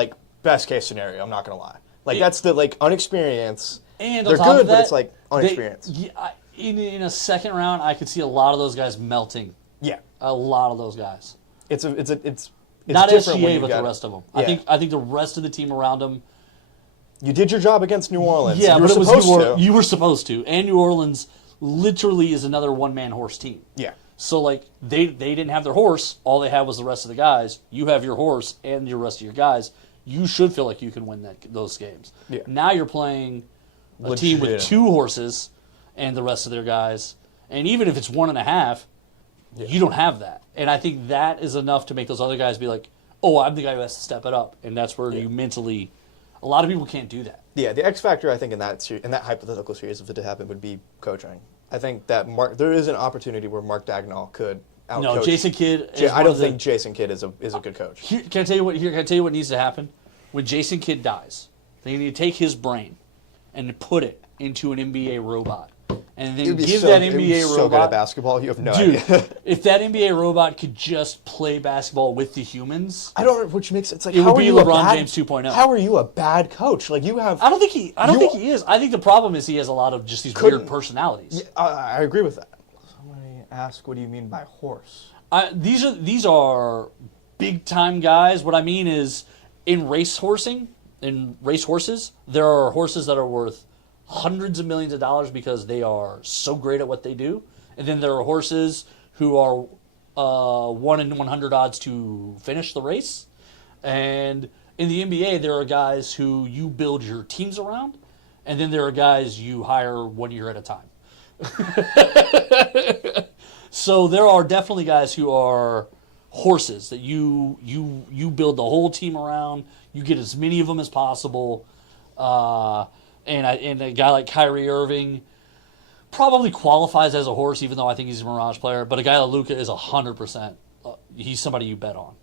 best case scenario. I'm not going to lie. That's the unexperience. And they're good, but it's unexperienced. In a second round, I could see a lot of those guys melting. Yeah, a lot of those guys. It's not different SGA, but the rest of them. Yeah. I think the rest of the team around them. You did your job against New Orleans. Yeah, you were supposed to. You were supposed to. And New Orleans literally is another one-man horse team. Yeah. So, they didn't have their horse. All they had was the rest of the guys. You have your horse and your rest of your guys. You should feel like you can win those games. Yeah. Now you're playing a team with two horses and the rest of their guys. And even if it's 1.5, you don't have that. And I think that is enough to make those other guys be like, oh, I'm the guy who has to step it up. And that's where you mentally... A lot of people can't do that. Yeah, the X factor I think in that hypothetical series, if it did happen, would be coaching. I think that there is an opportunity where Mark Dagnall could outcoach. No, Jason Kidd. I don't think Jason Kidd is a good coach. Can I tell you what needs to happen? When Jason Kidd dies, they need to take his brain and put it into an NBA robot, and then give that NBA robot. So good at basketball, you have no Dude, idea. If that NBA robot could just play basketball with the humans, I don't know, which makes it would be LeBron James 2.0. How are you a bad coach? You have. I don't think he is. I think the problem is he has a lot of just these weird personalities. Yeah, I agree with that. Somebody asked, "What do you mean by horse?" These are big time guys. What I mean is, in racehorses, there are horses that are worth hundreds of millions of dollars because they are so great at what they do, and then there are horses who are 1 in 100 odds to finish the race. And in the NBA, there are guys who you build your teams around, and then there are guys you hire 1 year at a time. So there are definitely guys who are horses that you build the whole team around. You get as many of them as possible. And a guy like Kyrie Irving probably qualifies as a horse, even though I think he's a mirage player. But a guy like Luka is 100%. He's somebody you bet on.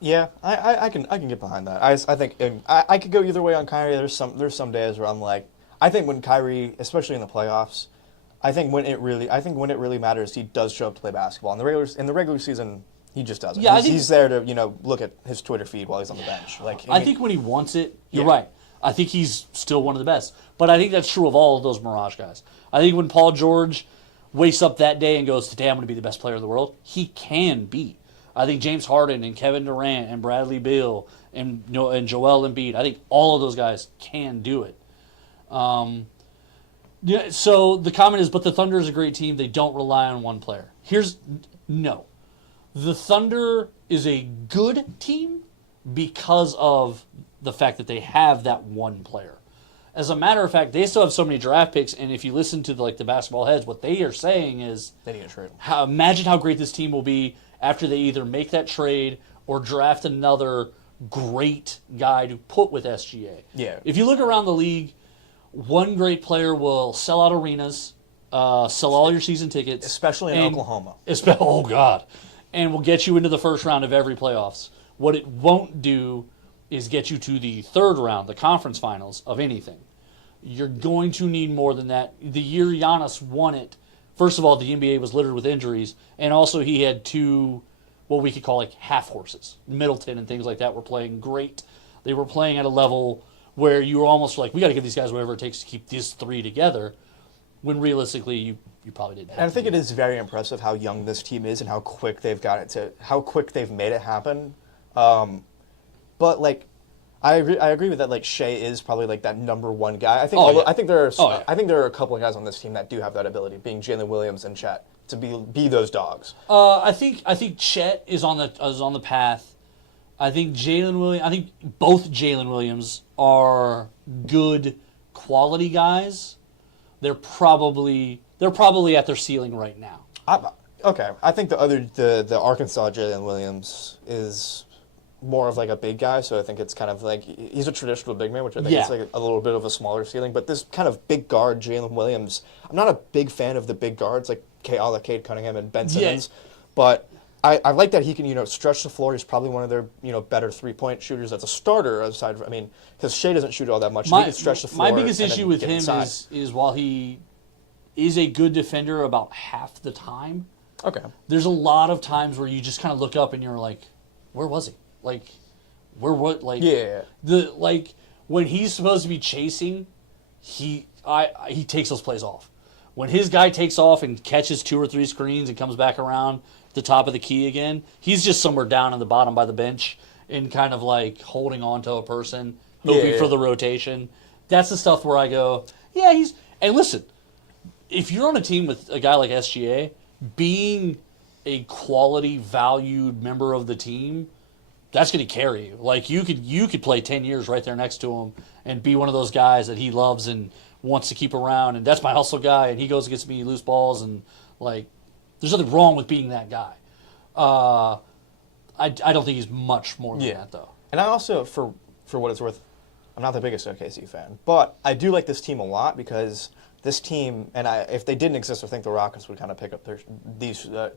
Yeah, I can get behind that. I think I could go either way on Kyrie. There's some days where I'm like, I think when Kyrie, especially in the playoffs, I think when it really matters, he does show up to play basketball. In the regular season, he just doesn't. Yeah, he's there to look at his Twitter feed while he's on the bench. I think when he wants it, you're right. I think he's still one of the best. But I think that's true of all of those mirage guys. I think when Paul George wakes up that day and goes, today I'm going to be the best player in the world, he can be. I think James Harden and Kevin Durant and Bradley Beal and Joel Embiid, I think all of those guys can do it. So the comment is, but the Thunder is a great team. They don't rely on one player. No. The Thunder is a good team because of the fact that they have that one player. As a matter of fact, they still have so many draft picks, and if you listen to the basketball heads, what they are saying is, they need a trade. Imagine how great this team will be after they either make that trade or draft another great guy to put with SGA. Yeah. If you look around the league, one great player will sell out arenas, sell all your season tickets. Especially in Oklahoma. Oh, God. And will get you into the first round of every playoffs. What it won't do is get you to the third round, the conference finals of anything. You're going to need more than that. The year Giannis won it first of all, the NBA was littered with injuries, and also he had two, what we could call like half horses. Middleton and things like that were playing great. They were playing at a level where you were almost like, we got to give these guys whatever it takes to keep these three together, when realistically you probably didn't have And I think to. it is very impressive how young this team is and how quick they've got it to, how quick they've made it happen. But like, I agree with that. Like Shea is probably like that number one guy. I think. Oh, yeah. I think there are. Oh, yeah. I think there are a couple of guys on this team that do have that ability, being Jalen Williams and Chet, to be those dogs. I think Chet is on the path. I think both Jalen Williams are good quality guys. They're probably at their ceiling right now. Okay, I think the Arkansas Jalen Williams is more of like a big guy, so I think it's kind of like he's a traditional big man, which I think is like a little bit of a smaller ceiling. But this kind of big guard Jalen Williams, I'm not a big fan of the big guards like a la Cade Cunningham and Ben Simmons, but I like that he can stretch the floor. He's probably one of their better 3-point shooters as a starter. Aside from because Shea doesn't shoot all that much, so he can stretch the floor. My biggest and issue then with get him inside. is while he is a good defender about half the time, Okay. there's a lot of times where you just kind of look up and you're like, where was he? Like, Yeah. When he's supposed to be chasing, he takes those plays off. When his guy takes off and catches 2 or 3 screens and comes back around the top of the key again, he's just somewhere down in the bottom by the bench and kind of like holding on to a person, hoping for the rotation. That's the stuff where I go, and listen, if you're on a team with a guy like SGA, being a quality, valued member of the team, that's going to carry you. Like you could play 10 years right there next to him and be one of those guys that he loves and wants to keep around, and that's my hustle guy, and he goes and gets me loose balls, and like there's nothing wrong with being that guy. I don't think he's much more than that though. And I also, for what it's worth, I'm not the biggest OKC fan, but I do like this team a lot because this team, and if they didn't exist, I think the Rockets would kind of pick up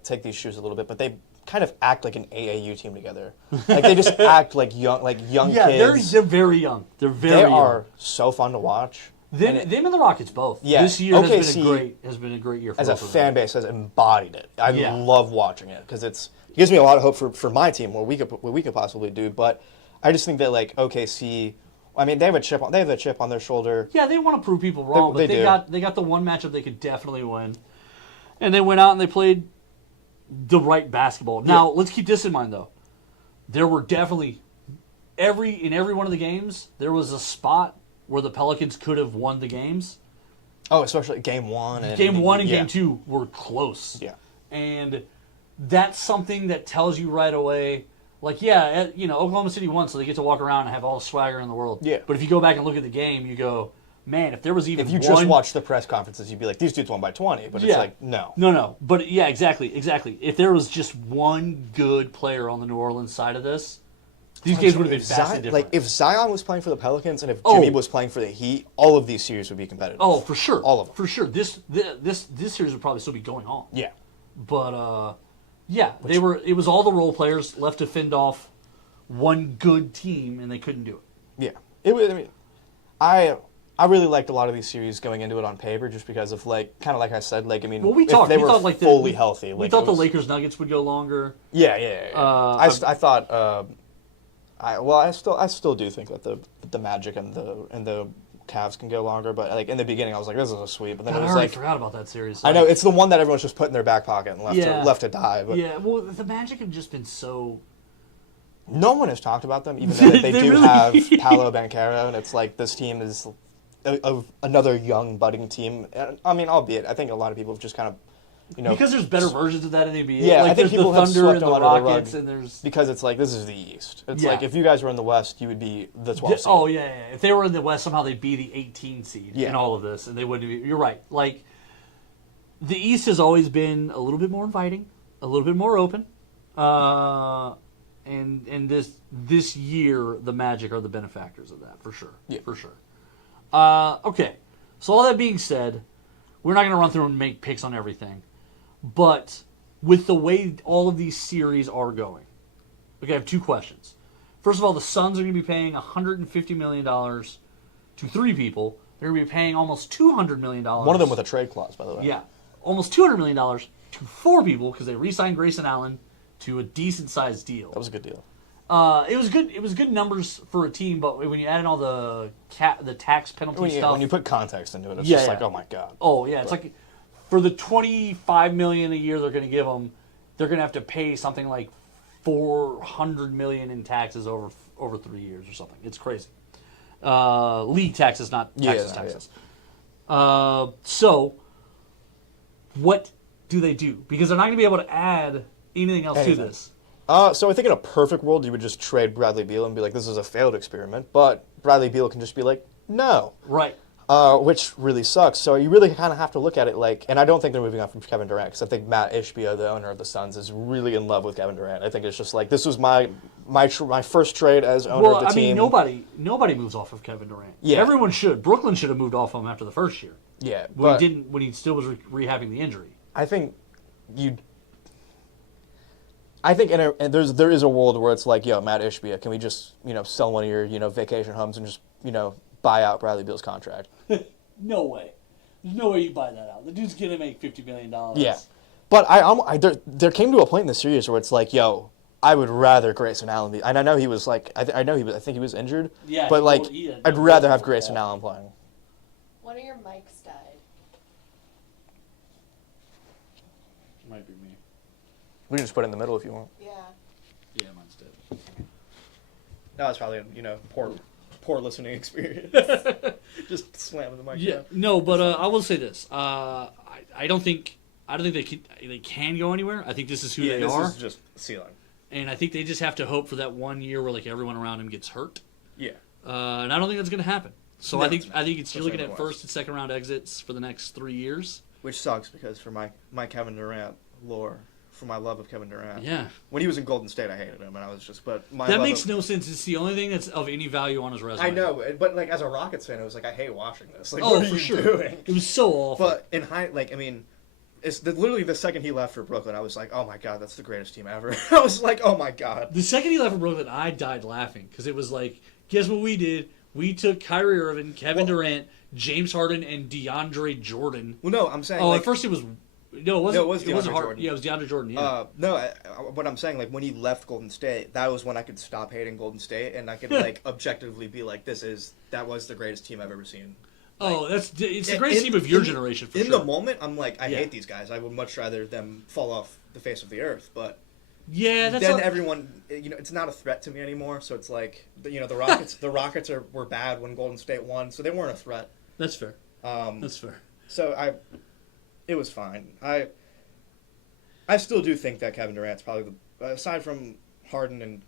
take these shoes a little bit, but they kind of act like an AAU team together. Like they just act like young kids. They're very young. They are so fun to watch. Them and the Rockets both. Yeah, This year OKC has been a great year for as a both of them. fan base has embodied it. I love watching it because it gives me a lot of hope for my team, what we could possibly do. But I just think that like OKC, I mean, they have a chip on their shoulder. Yeah, they want to prove people wrong, but they got the one matchup they could definitely win, and they went out and they played the right basketball. Now let's keep this in mind though. There were definitely in every one of the games there was a spot where the Pelicans could have won the games. Oh, especially game 1. Game 1 and Game 2 were close. Yeah. And that's something that tells you right away, like, Oklahoma City won, so they get to walk around and have all the swagger in the world. Yeah. But if you go back and look at the game, you go, man, if there was even If you one... just watch the press conferences, you'd be like, these dudes won by 20. But it's like, no. No. But, yeah, exactly. If there was just one good player on the New Orleans side of this, these games would have been vastly different. Like, if Zion was playing for the Pelicans and if Jimmy was playing for the Heat, all of these series would be competitive. Oh, for sure. All of them. For sure. This series would probably still be going on. Yeah. But, it was all the role players left to fend off one good team, and they couldn't do it. Yeah. It was, I really liked a lot of these series going into it on paper just because of, like, kind of like I said, like, I mean, we if thought they were like fully healthy. We Like, thought the Lakers Nuggets would go longer. Yeah. I thought... I still do think that the Magic and the Cavs can go longer, but like in the beginning I was like, this is a sweep, but then God, it was I already like, forgot about that series. I know it's the one that everyone's just put in their back pocket and left to die. But yeah, well, the Magic have just been so. No one has talked about them, even though they do really... have Paolo Banchero, and it's like this team is another young budding team. I mean, albeit I think a lot of people have just kind of. Because there's better versions of that in the NBA. Yeah, like, I think there's people the have Thunder swept and the them under the Rockets, rug and there's because it's like this is the East. It's like if you guys were in the West, you would be the 12th seed. Oh yeah. If they were in the West, somehow they'd be the 18 seed in all of this, and they wouldn't be. You're right. Like the East has always been a little bit more inviting, a little bit more open, and this year the Magic are the benefactors of that for sure. Yeah, for sure. Okay, so all that being said, we're not going to run through and make picks on everything. But with the way all of these series are going, okay, I have 2 questions. First of all, the Suns are going to be paying $150 million to 3 people. They're going to be paying almost $200 million. One of them with a trade clause, by the way. Yeah. almost $200 million to 4 people because they re-signed Grayson Allen to a decent-sized deal. That was a good deal. It was good. It was good numbers for a team, but when you add in all the tax penalty stuff, When you put context into it, it's Yeah, just yeah. like, oh my god. oh yeah, it's like for the $25 million a year they're going to give them, they're going to have to pay something like $400 million in taxes over 3 years or something. It's crazy. League taxes, not taxes. So, what do they do? Because they're not going to be able to add anything else to this. So I think in a perfect world, you would just trade Bradley Beal and be like, this is a failed experiment. But Bradley Beal can just be like, no. Right. Which really sucks. So you really kind of have to look at it like, and I don't think they're moving on from Kevin Durant, because I think Matt Ishbia, the owner of the Suns, is really in love with Kevin Durant. I think it's just like, this was my first trade as owner of the team. Nobody moves off of Kevin Durant. Yeah. Everyone should. Brooklyn should have moved off of him after the first year. Yeah, When but he didn't, when he still was rehabbing the injury. I think there is a world where it's like, yo, Matt Ishbia, can we just sell one of your vacation homes and just buy out Bradley Beal's contract? No way. There's no way you buy that out. The dude's gonna make $50 million. Yeah, but there came to a point in the series where it's like, yo, I would rather Grayson Allen be, and I know he was like, I think he was injured. Yeah, but like, had I'd no rather have football. Grayson Allen playing. One of your mics died. Might be me. We can just put it in the middle if you want. Yeah. Yeah, mine's dead. That was probably poor listening experience. Just slamming the mic. Yeah, no, but I will say this. I don't think they can go anywhere. I think this is who they are, This is just ceiling. and I think they just have to hope for that 1 year where like everyone around him gets hurt. Yeah. And I don't think that's going to happen. So No, I think it's not. you're looking Especially at otherwise. first and second round exits for the next 3 years. Which sucks because for my Kevin Durant lore, for my love of Kevin Durant. Yeah, When he was in Golden State, I hated him, and I was just, but my that love makes of, no sense. It's the only thing that's of any value on his resume. I know, but like as a Rockets fan, I was like, I hate watching this. Like, Oh, what are for you sure. doing? It was so awful. But in it's literally the second he left for Brooklyn, I was like, oh my god, that's the greatest team ever. I was like, oh my god. The second he left for Brooklyn, I died laughing because it was like, guess what we did? We took Kyrie Irving, Kevin Durant, James Harden, and DeAndre Jordan. Well, no, I'm saying. Oh, like, at first it was. No, it wasn't. it was it wasn't DeAndre Harden. Jordan. Yeah, it was DeAndre Jordan. Yeah. What I'm saying, like when he left Golden State, that was when I could stop hating Golden State, and I could like objectively be like, that was the greatest team I've ever seen. It's the greatest team of your generation for in sure. the moment, I'm like, I Yeah. hate these guys. I would much rather them fall off the face of the earth. But Yeah, that's then a- everyone, it's not a threat to me anymore. So it's like, the Rockets, were bad when Golden State won, so they weren't a threat. That's fair. That's fair. So it was fine. I still do think that Kevin Durant's probably aside from Harden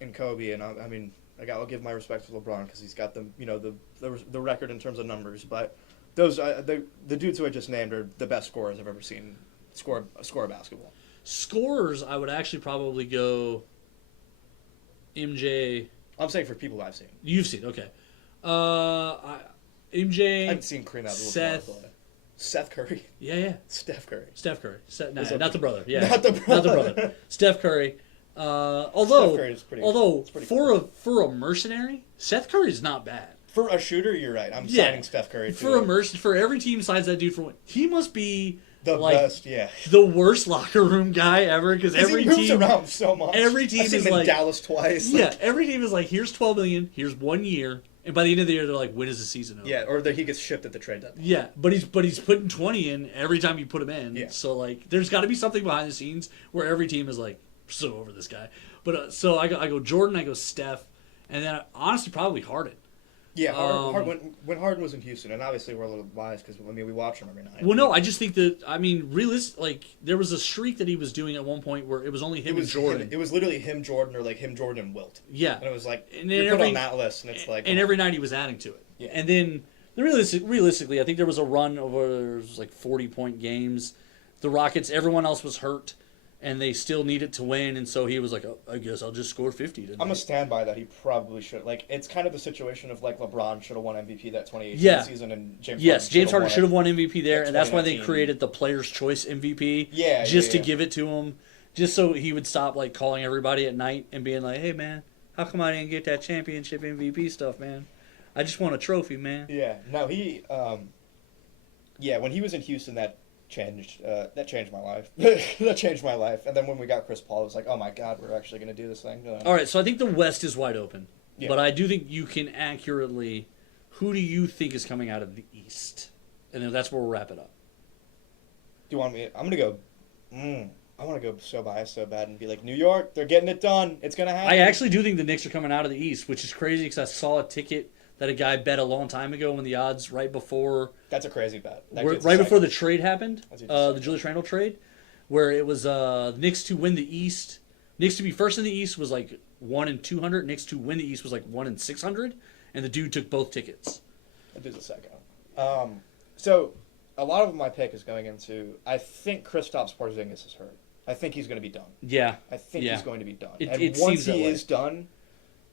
and Kobe, and I mean, I'll give my respect to LeBron because he's got the record in terms of numbers. But those the dudes who I just named are the best scorers I've ever seen score basketball. Scorers, I would actually probably go MJ. I'm saying for people I've seen. You've seen, okay. MJ. I haven't seen Kareem Seth. Abdul-Jabbar play. Seth Curry, Yeah. Steph Curry. Steph Curry. That's Not the brother. Yeah. Not the brother. Steph Curry. Although Steph Curry is pretty for a mercenary, Seth Curry is not bad. For a shooter, you're right. I'm Yeah. signing Steph Curry For every team signs that dude for one. He must be the like best. Yeah. the worst locker room guy ever because every he moves team around so much. every team I've seen is him in like- Dallas twice. yeah, every team is like, here's $12 million, here's 1 year, and by the end of the year they're like, when is the season over? Yeah, or that he gets shipped at the trade deadline. Yeah, but he's putting 20 in every time you put him in. Yeah. So like, there's got to be something behind the scenes where every team is like, so over this guy. But so I go Jordan, I go Steph, and then honestly probably Harden. Yeah, when Harden was in Houston, and obviously we're a little biased because we watch him every night. Well, no, I just think that like there was a streak that he was doing at one point where it was only him and Jordan. It was literally him, Jordan, or like him, Jordan, and Wilt. Yeah, And it was like And you're then put on that list, and it's like and every night he was adding to it. Yeah. And then realistically, I think there was a run over like 40-point games. The Rockets, everyone else was hurt, and they still needed to win, and so he was like, oh, I guess I'll just score 50 tonight. I'm a stand by that. He probably should. Like, it's kind of the situation of like LeBron should have won MVP that 2018 Yeah. season, and James Harden should have won MVP there, in and that's why they 2019. created the Players' Choice MVP. Yeah, just to yeah. give it to him, just so he would stop like calling everybody at night and being like, "Hey man, how come I didn't get that championship MVP stuff, man? I just want a trophy, man." Yeah, no, he, yeah, when he was in Houston that changed my life. That changed my life. And then when we got Chris Paul, it was like, oh my God, we're actually going to do this thing. All right, so I think the West is wide open. Yeah. But I do think you can accurately... Who do you think is coming out of the East? And then that's where we'll wrap it up. Do you want me... I'm going to go... I want to go so biased so bad and be like, New York, they're getting it done. It's going to happen. I actually do think the Knicks are coming out of the East, which is crazy because I saw a ticket that a guy bet a long time ago when the odds right before... That's a crazy bet. Right before the trade happened, the Julius Randle trade, where it was Knicks to win the East. Knicks to be first in the East was like 1 in 200. Knicks to win the East was like 1 in 600. And the dude took both tickets. That dude's a psycho. So a lot of my pick is going into, I think Kristaps Porzingis is hurt. I think he's going to be done. Yeah. I think he's going to be done. It once he is done,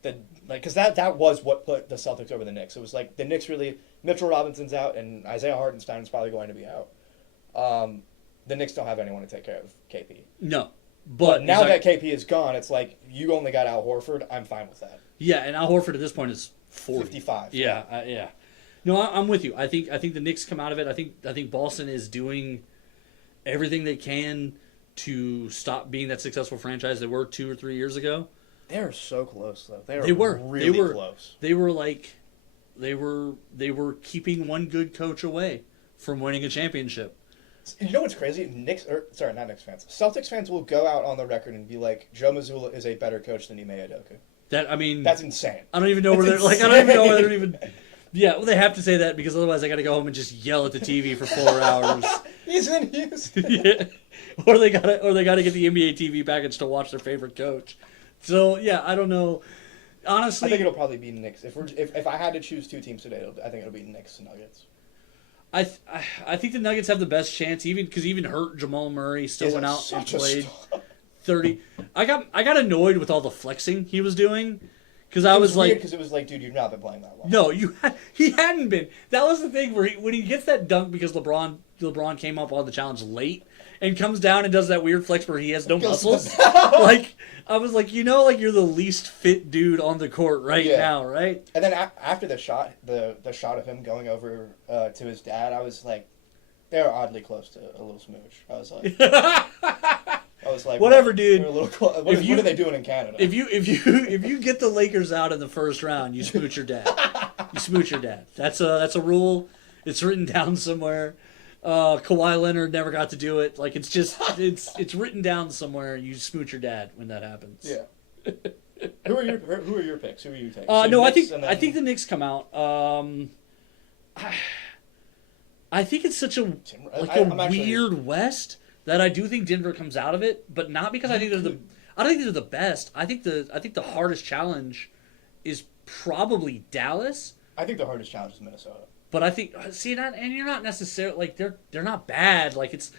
because that was what put the Celtics over the Knicks. It was like the Knicks really, Mitchell Robinson's out and Isaiah Hartenstein is probably going to be out. The Knicks don't have anyone to take care of KP. No. But now that KP is gone, it's like, you only got Al Horford. I'm fine with that. Yeah, and Al Horford at this point is 40. 55. Yeah, yeah. No, I'm with you. I think the Knicks come out of it. I think Boston is doing everything they can to stop being that successful franchise they were 2 or 3 years ago. They are so close, though. They were really close. They were keeping one good coach away from winning a championship. You know what's crazy? Not Knicks fans. Celtics fans will go out on the record and be like, Joe Mazzulla is a better coach than Ime Udoka. That's insane. I don't even know where they're like. I don't even know where they're even. Yeah, well, they have to say that because otherwise I got to go home and just yell at the TV for 4 hours. He's in Houston. Yeah. Or they gotta get the NBA TV package to watch their favorite coach. So yeah, I don't know. Honestly, I think it'll probably be Knicks. If I had to choose 2 teams today, I think it'll be Knicks and Nuggets. I think the Nuggets have the best chance, because even hurt Jamal Murray still went out and played 30. I got annoyed with all the flexing he was doing. Because I was like, because it was like, dude, you've not been playing that long. No, he hadn't been. That was the thing where when he gets that dunk because LeBron came up on the challenge late and comes down and does that weird flex where he has no muscles. Like I was like, like you're the least fit dude on the court now, right? And then after the shot, the shot of him going over to his dad, I was like, they're oddly close to a little smooch. I was like, whatever, dude. What are they doing in Canada? If you get the Lakers out in the first round, you smooch your dad. You smooch your dad. That's a rule. It's written down somewhere. Kawhi Leonard never got to do it. Like it's it's written down somewhere. You smooch your dad when that happens. Yeah. Who are your picks? Who are you taking? No, I think the Knicks come out. I think it's such a weird West. That I do think Denver comes out of it, but not because I don't think they're the best. I think the hardest challenge is probably Dallas. I think the hardest challenge is Minnesota. But I think and you're not necessarily like they're not bad. Like it's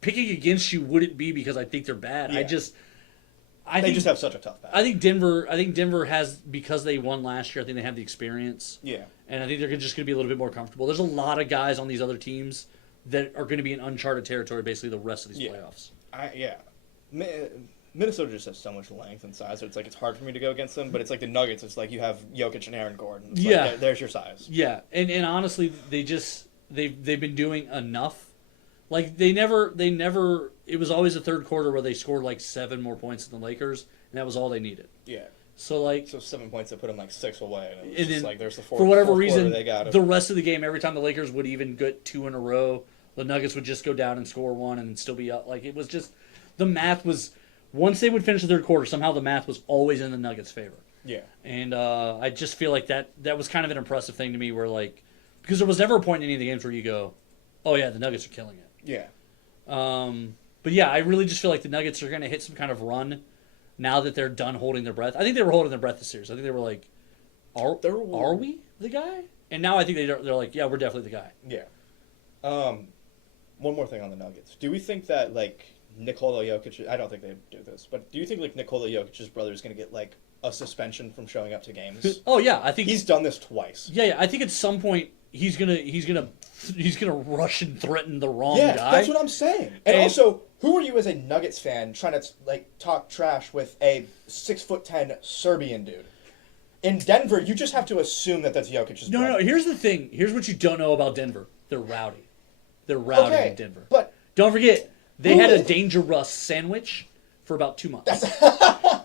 picking against you wouldn't be because I think they're bad. Yeah. They just have such a tough path. I think Denver has, because they won last year. I think they have the experience. Yeah, and I think they're just going to be a little bit more comfortable. There's a lot of guys on these other teams that are going to be in uncharted territory basically the rest of these playoffs. Minnesota just has so much length and size, so it's like it's hard for me to go against them. But it's like the Nuggets. It's like you have Jokic and Aaron Gordon. It's like, there's your size. Yeah, and honestly, they've been doing enough. Like they never. It was always the third quarter where they scored like 7 more points than the Lakers, and that was all they needed. Yeah. So 7 points that put them like 6 away, and it was just like there's the for whatever fourth reason they got the rest of the game. Every time the Lakers would even get 2 in a row, the Nuggets would just go down and score 1 and still be up. Like it was just the math was once they would finish the third quarter, somehow the math was always in the Nuggets' favor. Yeah. And I just feel like that was kind of an impressive thing to me, where like because there was never a point in any of the games where you go, oh yeah, the Nuggets are killing it. Yeah. But yeah, I really just feel like the Nuggets are going to hit some kind of run now that they're done holding their breath. I think they were holding their breath this series. I think they were like, are we the guy? And now I think they're like, yeah, we're definitely the guy. Yeah. One more thing on the Nuggets. Do we think that like Nikola Jokic? I don't think they do this, but do you think like Nikola Jokic's brother is going to get like a suspension from showing up to games? Oh yeah, I think he's done this twice. Yeah, I think at some point he's gonna rush and threaten the wrong guy. Yeah, that's what I'm saying. And also, who are you as a Nuggets fan trying to like talk trash with a 6'10" Serbian dude? In Denver, you just have to assume that that's Jokic's brother. No. Here's the thing. Here's what you don't know about Denver. They're rowdy. They're rowdy in Denver. But Don't forget, they had a Dangerous sandwich for about 2 months.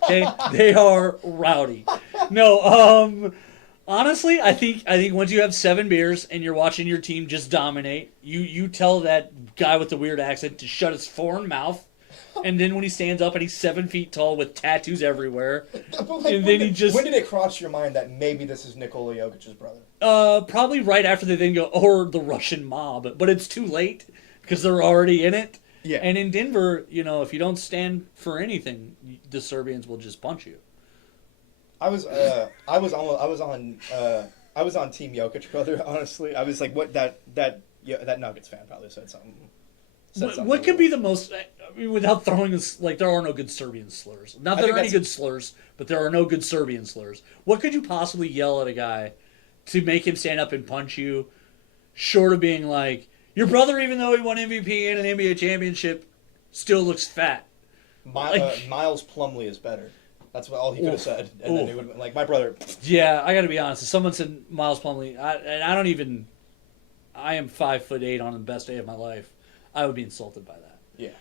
Okay, they are rowdy. No, honestly, I think once you have 7 beers and you're watching your team just dominate, you tell that guy with the weird accent to shut his foreign mouth. And then when he stands up and he's 7 feet tall with tattoos everywhere, and then he just... When did it cross your mind that maybe this is Nikola Jokic's brother? Probably right after they then go, or the Russian mob. But it's too late because they're already in it. Yeah. And in Denver, if you don't stand for anything, the Serbians will just punch you. I was on Team Jokic, brother. Honestly, I was like, what that Nuggets fan probably said something. What could be the most, without throwing this, like, there are no good Serbian slurs. Not that there are any good slurs, but there are no good Serbian slurs. What could you possibly yell at a guy to make him stand up and punch you, short of being like, your brother, even though he won MVP and an NBA championship, still looks fat? Miles Plumlee is better. That's all he could have said. And then he would have been like, my brother. Yeah, I got to be honest. If someone said Miles Plumlee, I am 5'8" on the best day of my life. I would be insulted by that. Yeah.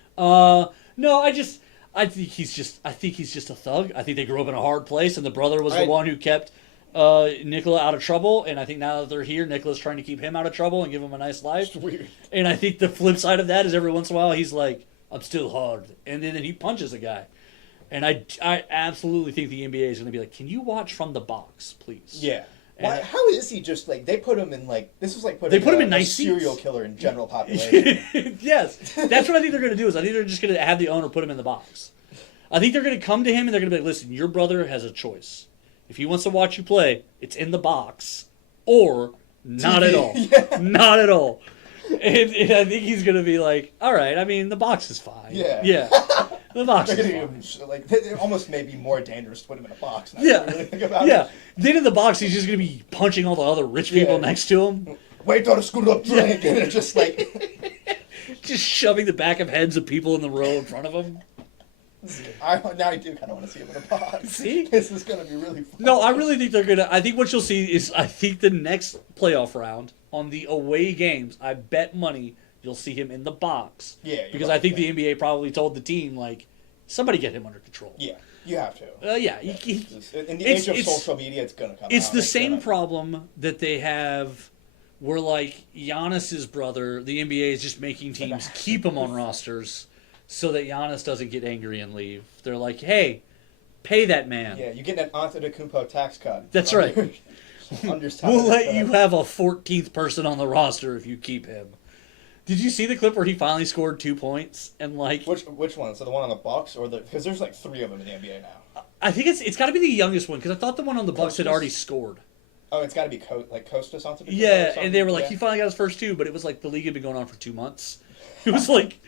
No, I think he's just a thug. I think they grew up in a hard place, and the brother was the one who kept Nikola out of trouble. And I think now that they're here, Nikola's trying to keep him out of trouble and give him a nice life. It's weird. And I think the flip side of that is every once in a while he's like, I'm still hard, and then he punches a guy. And I absolutely think the NBA is going to be like, can you watch from the box, please? Yeah. How is he just like, they put him in like, this is like putting him in nice serial killer in general population. Yes. That's what I think they're going to do is I think they're just going to have the owner put him in the box. I think they're going to come to him and they're going to be like, listen, your brother has a choice. If he wants to watch you play, it's in the box or not at all. Yeah. Not at all. And I think he's going to be like, all right, I mean, the box is fine. Yeah. Yeah. The box is fine. Like, it almost may be more dangerous to put him in a box. Yeah. Really think about Yeah. it. Then in the box, he's just going to be punching all the other rich people next to him. Wait till I scoot up drink. And it's just like... just shoving the back of heads of people in the row in front of him. Now I do kind of want to see him in a box. See? This is going to be really fun. No, I really think they're going to... I think what you'll see is, I think the next playoff round, on the away games, I bet money you'll see him in the box. Yeah. Because I think the NBA probably told the team, like, somebody get him under control. Yeah, you have to. Yeah. In the age of social media, it's going to come out. It's the same problem that they have where, like, Giannis's brother, the NBA is just making teams keep him on rosters so that Giannis doesn't get angry and leave. They're like, hey, pay that man. Yeah, you get an Antetokounmpo tax cut. That's right. We'll let you have a 14th person on the roster if you keep him. Did you see the clip where he finally scored 2 points and like which one? So the one on the Bucks or because there's like 3 of them in the NBA now. I think it's got to be the youngest one because I thought the one on the Bucks had already scored. Oh, it's got to be Costas Antetokounmpo. Yeah, and they were like he finally got his first 2, but it was like the league had been going on for 2 months. It was like,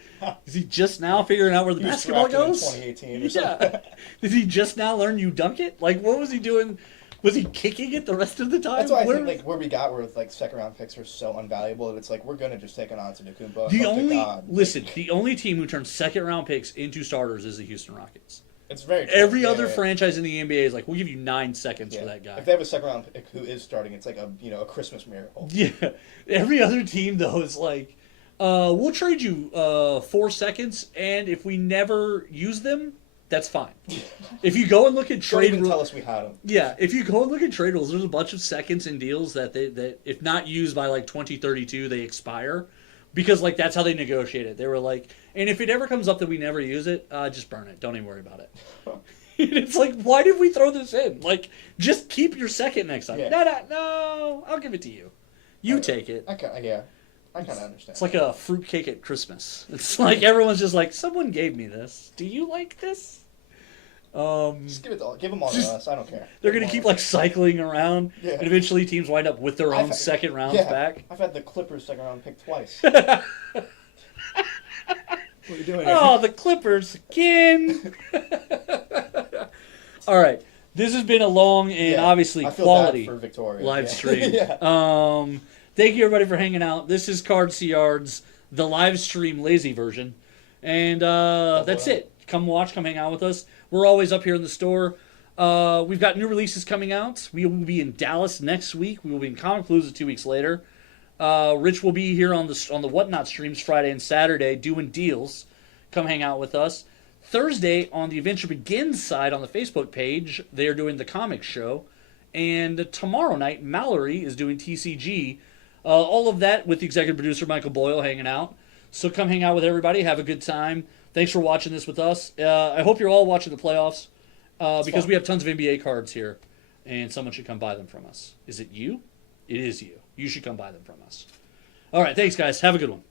is he just now figuring out where the basketball goes? In 2018 or something. Did he just now learn you dunk it? Like what was he doing? Was he kicking it the rest of the time? That's why I think like where we got where like second round picks are so unvaluable that it's like we're gonna just take an Antetokounmpo. The only team who turns second round picks into starters is the Houston Rockets. It's very true. Every other franchise in the NBA is like, we'll give you 9 seconds for that guy. If they have a second round pick who is starting, it's like a Christmas miracle. Yeah. Every other team though is like, we'll trade you 4 seconds, and if we never use them, that's fine. If you go and look at trade rules, tell us we had them. Yeah, if you go and look at trade rules, there's a bunch of seconds and deals that if not used by like 2032, they expire, because like that's how they negotiate it. They were like, and if it ever comes up that we never use it, just burn it. Don't even worry about it. It's like, why did we throw this in? Like, just keep your second next time. Yeah. No, I'll give it to you. You take it. I kind of understand. It's like a fruitcake at Christmas. It's like everyone's just like, someone gave me this. Do you like this? Just give them all to us. I don't care. They're gonna keep like cycling around, and eventually teams wind up with their own second rounds back. I've had the Clippers second round pick twice. What are you doing? Oh, the Clippers again! All right, this has been a long and obviously quality live stream. Thank you everybody for hanging out. This is Cards Yards, the live stream lazy version, and that's it. Come watch, come hang out with us. We're always up here in the store. We've got new releases coming out. We will be in Dallas next week. We will be in Comic Palooza 2 weeks later. Rich will be here on the Whatnot streams Friday and Saturday doing deals. Come hang out with us. Thursday on the Adventure Begins side on the Facebook page, they are doing the comic show. And tomorrow night, Mallory is doing TCG. All of that with the executive producer, Michael Boyle, hanging out. So come hang out with everybody. Have a good time. Thanks for watching this with us. I hope you're all watching the playoffs because we have tons of NBA cards here. And someone should come buy them from us. Is it you? It is you. You should come buy them from us. All right. Thanks, guys. Have a good one. Bye.